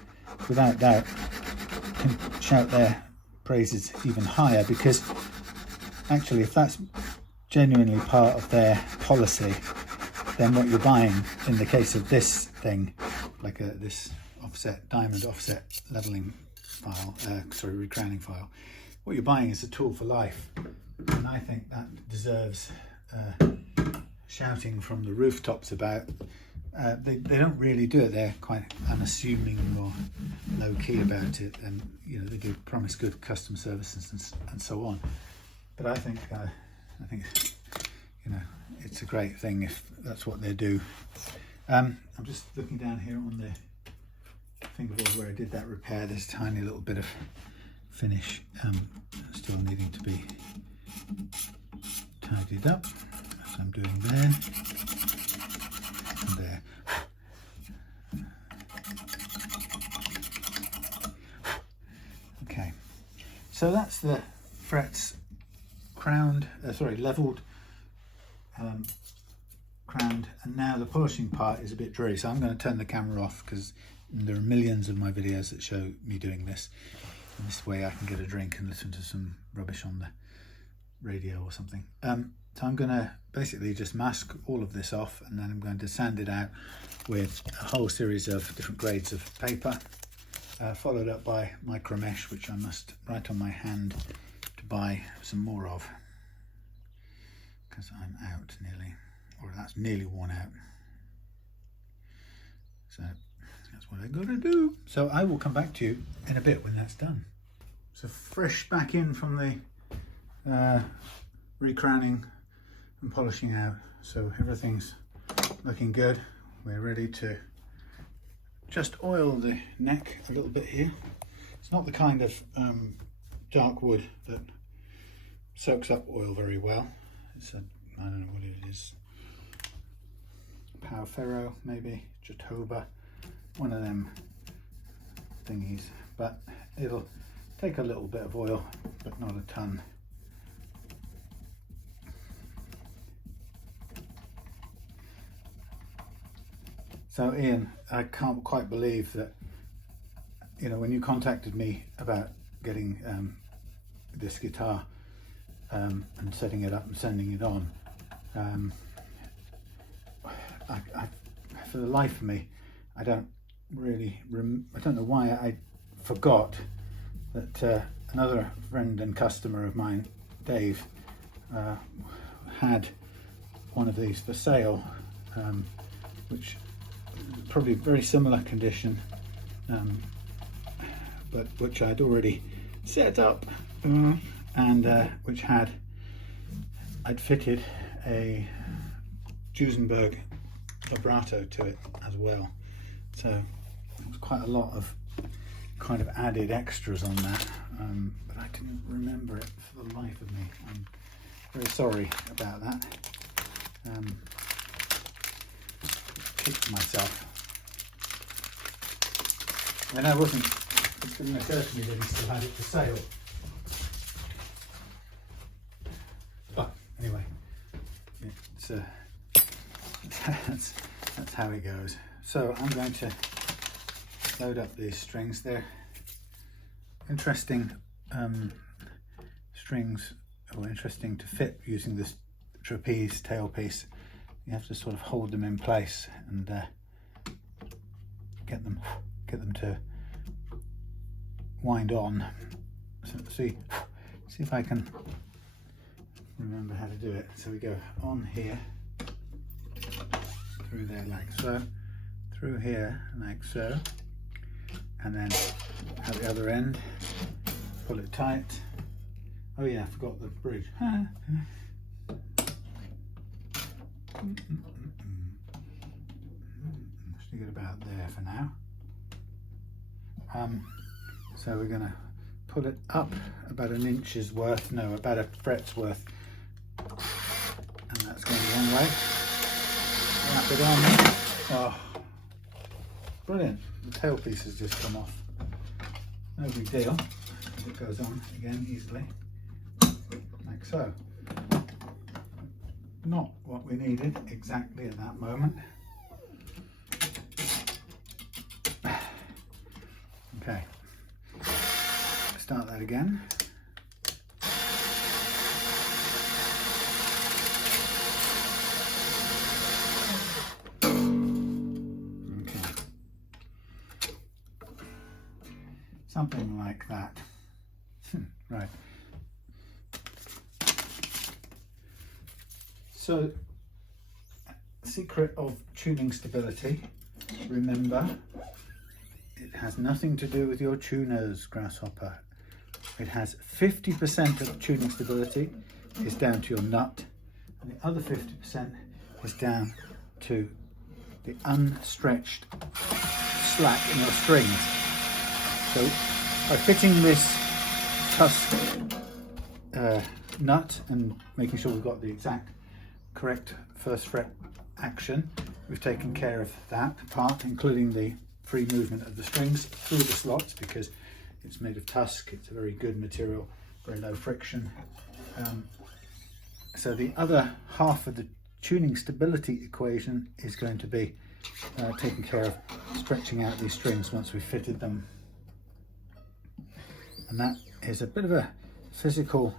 without doubt, shout their praises even higher, because actually, if that's genuinely part of their policy, then what you're buying in the case of this thing, like this offset, diamond offset leveling file, recrowning file, what you're buying is a tool for life, and I think that deserves shouting from the rooftops about. They don't really do it. They're quite unassuming or low key about it, and they do promise good customer service and so on. But I think it's a great thing if that's what they do. I'm just looking down here on the fingerboard where I did that repair. There's a tiny little bit of finish still needing to be tidied up, as I'm doing there and there. Okay, so that's the frets crowned, leveled, crowned, and now the polishing part is a bit dreary, so I'm going to turn the camera off because there are millions of my videos that show me doing this, and this way I can get a drink and listen to some rubbish on the radio or something. So I'm going to basically just mask all of this off, and then I'm going to sand it out with a whole series of different grades of paper, followed up by micro mesh, which I must write on my hand to buy some more of, because I'm out nearly, or that's nearly worn out. So that's what I gotta do. So I will come back to you in a bit when that's done. So fresh back in from the recrowning and polishing out, so everything's looking good. We're ready to just oil the neck a little bit here. It's not the kind of dark wood that soaks up oil very well. It's a, I don't know what it is, Power Ferro maybe, Jatoba, one of them thingies, but it'll take a little bit of oil, but not a ton. So Ian, I can't quite believe that, you know, when you contacted me about getting this guitar and setting it up and sending it on, I for the life of me, I don't really, I don't know why I forgot that another friend and customer of mine, Dave, had one of these for sale, which probably very similar condition, but which I'd already set up, and which I'd fitted a Duesenberg vibrato to it as well. So there was quite a lot of kind of added extras on that, but I didn't remember it for the life of me. I'm very sorry about that. Kicked myself. And I wasn't, it didn't occur to me that he still had it for sale. But anyway, it's that's how it goes. So I'm going to load up these strings. They're interesting strings, or interesting to fit using this trapeze tailpiece. You have to sort of hold them in place and get them to wind on. So see if I can remember how to do it. So we go on here, through there like so, through here like so, and then at the other end pull it tight. Oh yeah, I forgot the bridge. Stick it about there for now. So we're going to pull it up about an inch's worth, no, about a fret's worth, and that's going the wrong way. Wrap it on. Oh, brilliant! The tailpiece has just come off. No big deal. It goes on again easily, like so. Not what we needed exactly at that moment. Okay, start that again. Okay, something like that. Right. So, secret of tuning stability, remember, it has nothing to do with your tuners, Grasshopper. It has 50% of tuning stability is down to your nut, and the other 50% is down to the unstretched slack in your strings. So by fitting this Tusq nut and making sure we've got the exact correct first fret action, we've taken care of that part, including the free movement of the strings through the slots, because it's made of Tusq. It's a very good material, very low friction. So the other half of the tuning stability equation is going to be taking care of stretching out these strings once we've fitted them, and that is a bit of a physical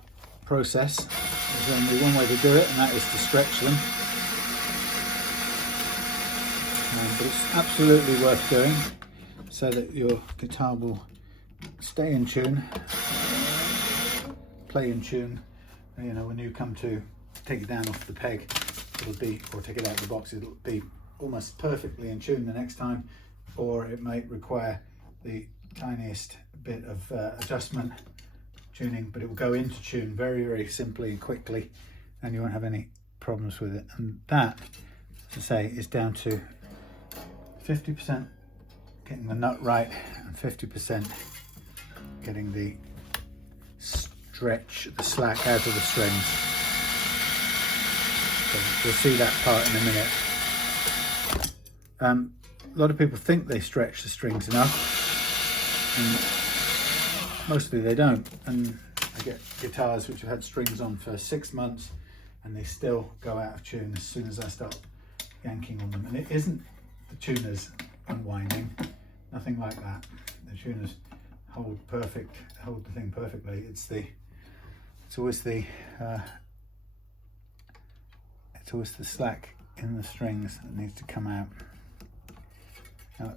process. There's only one way to do it, and that is to stretch them. But it's absolutely worth doing so that your guitar will stay in tune, play in tune. You know, when you come to take it down off the peg, it'll be, or take it out of the box, it'll be almost perfectly in tune the next time, or it might require the tiniest bit of adjustment, tuning, but it will go into tune very, very simply and quickly, and you won't have any problems with it. And that, as I say, is down to 50% getting the nut right and 50% getting the stretch the slack out of the strings. So we'll see that part in a minute. A lot of people think they stretch the strings enough, and mostly they don't. And I get guitars which have had strings on for 6 months and they still go out of tune as soon as I start yanking on them. And it isn't the tuners unwinding, nothing like that. The tuners hold the thing perfectly. It's always the slack in the strings that needs to come out. Now,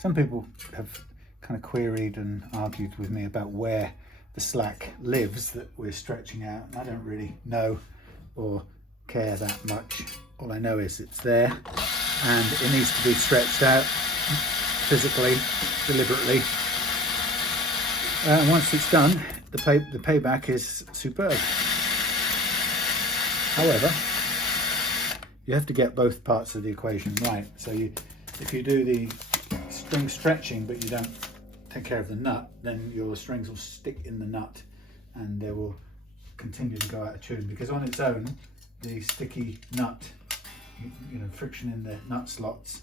some people have kind of queried and argued with me about where the slack lives that we're stretching out, and I don't really know or care that much. All I know is it's there and it needs to be stretched out physically, deliberately. And once it's done, the payback is superb. However, you have to get both parts of the equation right. So if you do the string stretching but you don't take care of the nut, then your strings will stick in the nut and they will continue to go out of tune, because on its own the sticky nut, friction in the nut slots,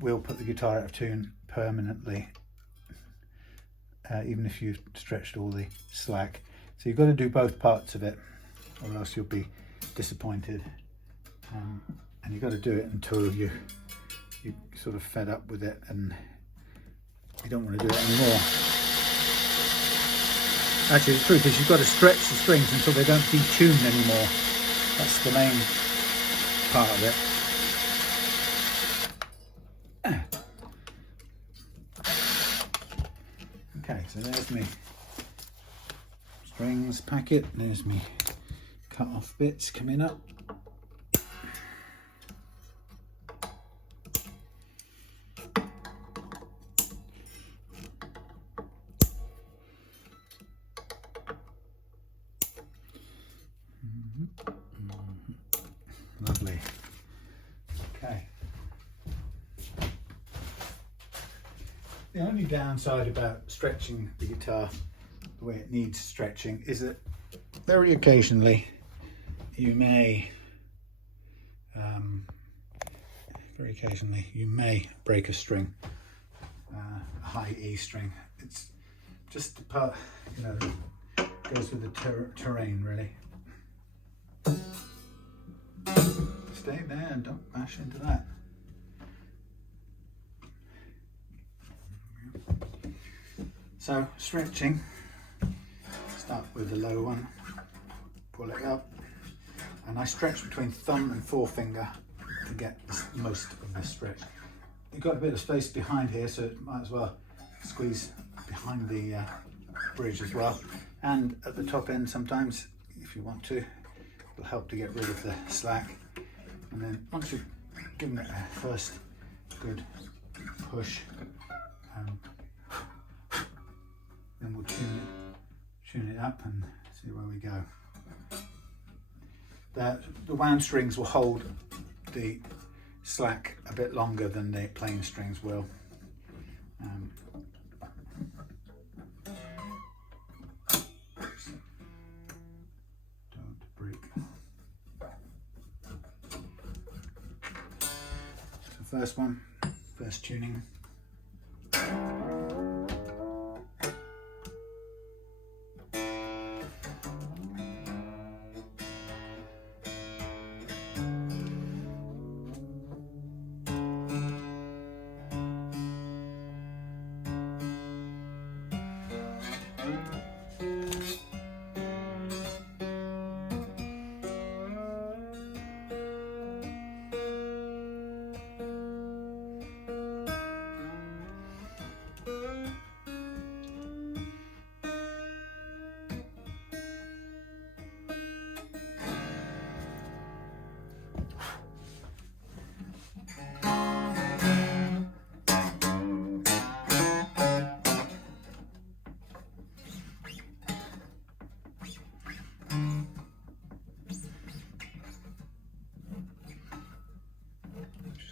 will put the guitar out of tune permanently, even if you've stretched all the slack. So you've got to do both parts of it or else you'll be disappointed, and you've got to do it until you're sort of fed up with it and you don't want to do it anymore. Actually, the truth is you've got to stretch the strings until they don't detune anymore. That's the main part of it. Okay, so there's me strings packet, there's me cut off bits coming up. Lovely. Okay. The only downside about stretching the guitar the way it needs stretching is that very occasionally you may break a string, a high E string. It's just the part, goes with the terrain really. Stay there and don't bash into that. So stretching, start with the low one, pull it up, and I stretch between thumb and forefinger to get most of the stretch. You've got a bit of space behind here, so it might as well squeeze behind the bridge as well, and at the top end sometimes if you want to. It'll help to get rid of the slack. And then once you've given it a first good push, then we'll tune it up and see where we go. The wound strings will hold the slack a bit longer than the plain strings will. Don't break. So first tuning.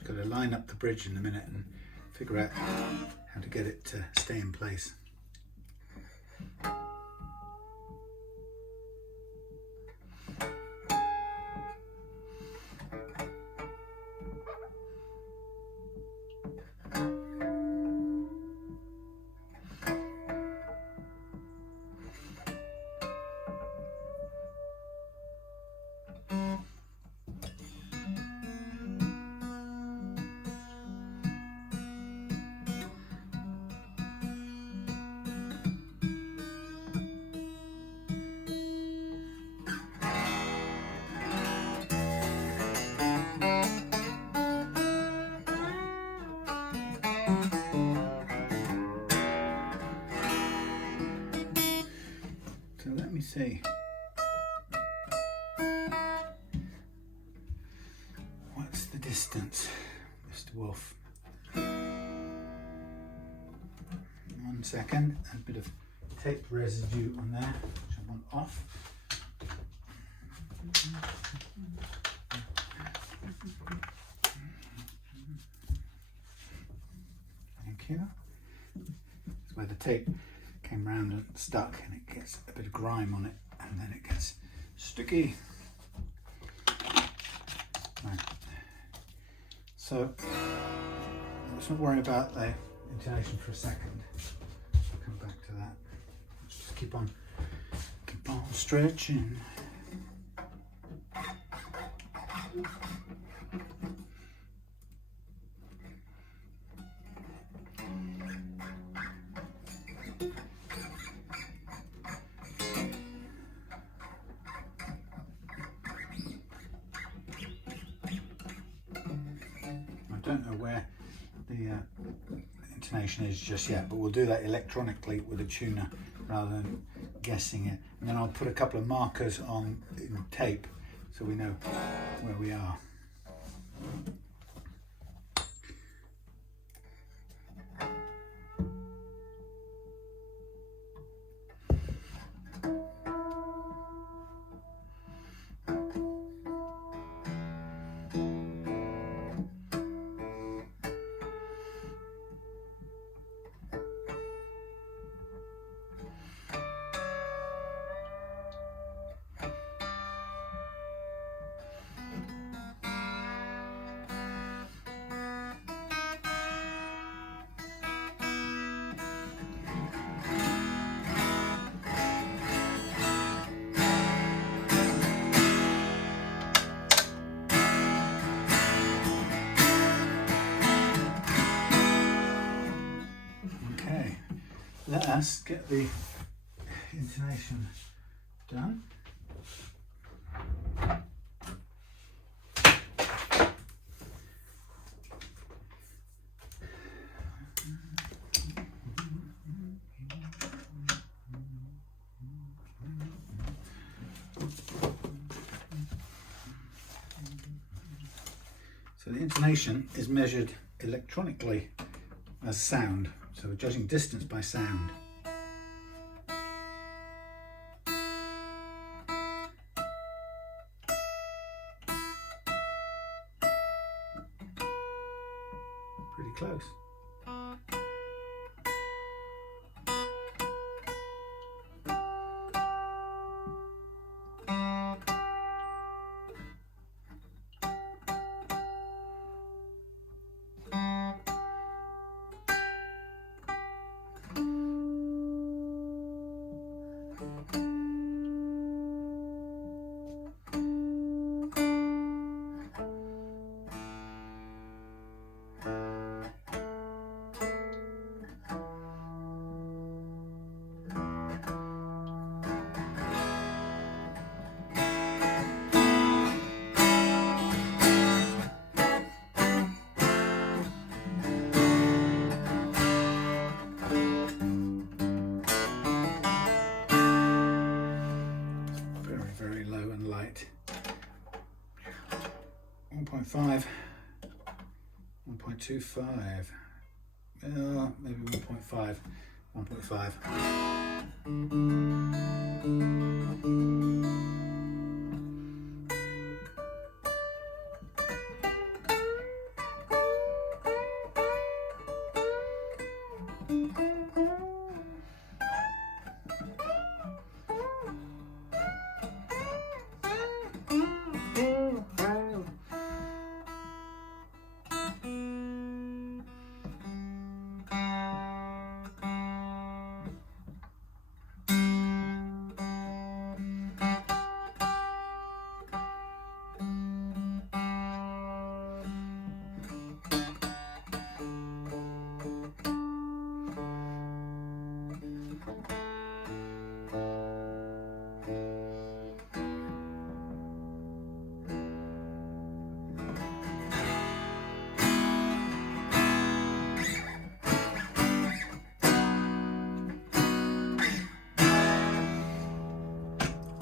Got to line up the bridge in a minute and figure out how to get it to stay in place. So let me see. What's the distance, Mr. Wolf? 1 second. A bit of tape residue on there, which I want off. Thank you. That's where the tape came round and stuck, and it gets a bit of grime on it, and then it gets sticky. Right. So let's not worry about the intonation for a second. I'll come back to that. Let's just keep on stretching. I don't know where the intonation is just yet, but we'll do that electronically with a tuner rather than guessing it. And then I'll put a couple of markers on in tape so we know where we are. Let us get the intonation done. So the intonation is measured electronically as sound. So we're judging distance by sound. Pretty close. Very low and light. 1.5, 1.25, maybe 1.5, 1.5.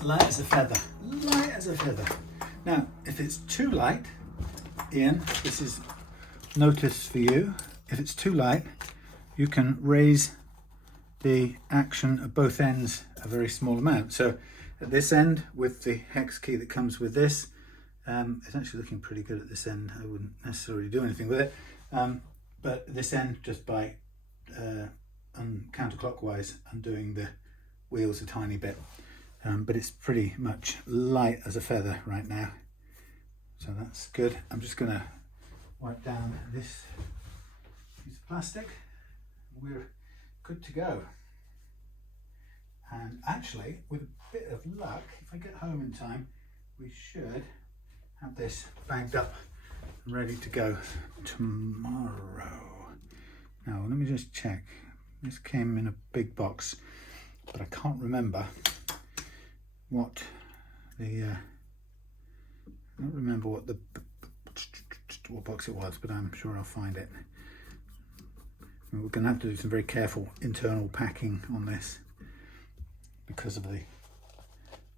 light as a feather, light as a feather. Now, if it's too light, Ian, this is notice for you. If it's too light, you can raise the action at both ends a very small amount. So at this end, with the hex key that comes with this, it's actually looking pretty good at this end. I wouldn't necessarily do anything with it, but this end, just by counterclockwise undoing the wheels a tiny bit, but it's pretty much light as a feather right now, so that's good. I'm just going to wipe down this piece of plastic. We're good to go. And actually, with a bit of luck, if I get home in time, we should have this bagged up and ready to go tomorrow. Now, let me just check. This came in a big box, but I can't remember what the I don't remember what box it was, but I'm sure I'll find it. And we're going to have to do some very careful internal packing on this because of I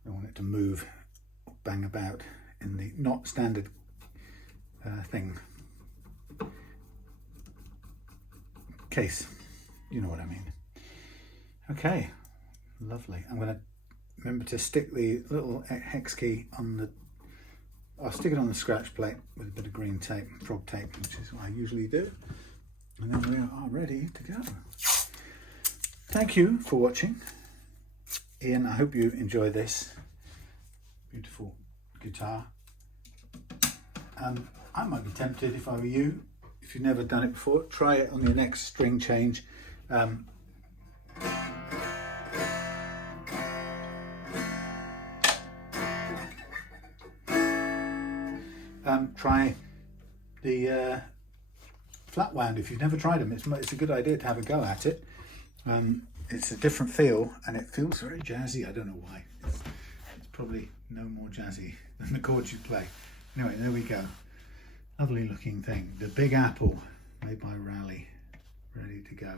don't want it to move or bang about in the not standard thing case. You know what I mean. Okay, lovely. I'm going to remember to stick the little hex key on the, I'll stick it on the scratch plate with a bit of green tape, frog tape, which is what I usually do. And then we are ready to go. Thank you for watching. Ian, I hope you enjoy this beautiful guitar. I might be tempted, if I were you, if you've never done it before, try it on your next string change. Try the flat wound if you've never tried them. It's a good idea to have a go at it. It's a different feel and it feels very jazzy. I don't know why. It's probably no more jazzy than the chords you play. Anyway, there we go. Lovely looking thing. The Big Apple, made by Raleigh, ready to go.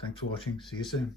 Thanks for watching. See you soon.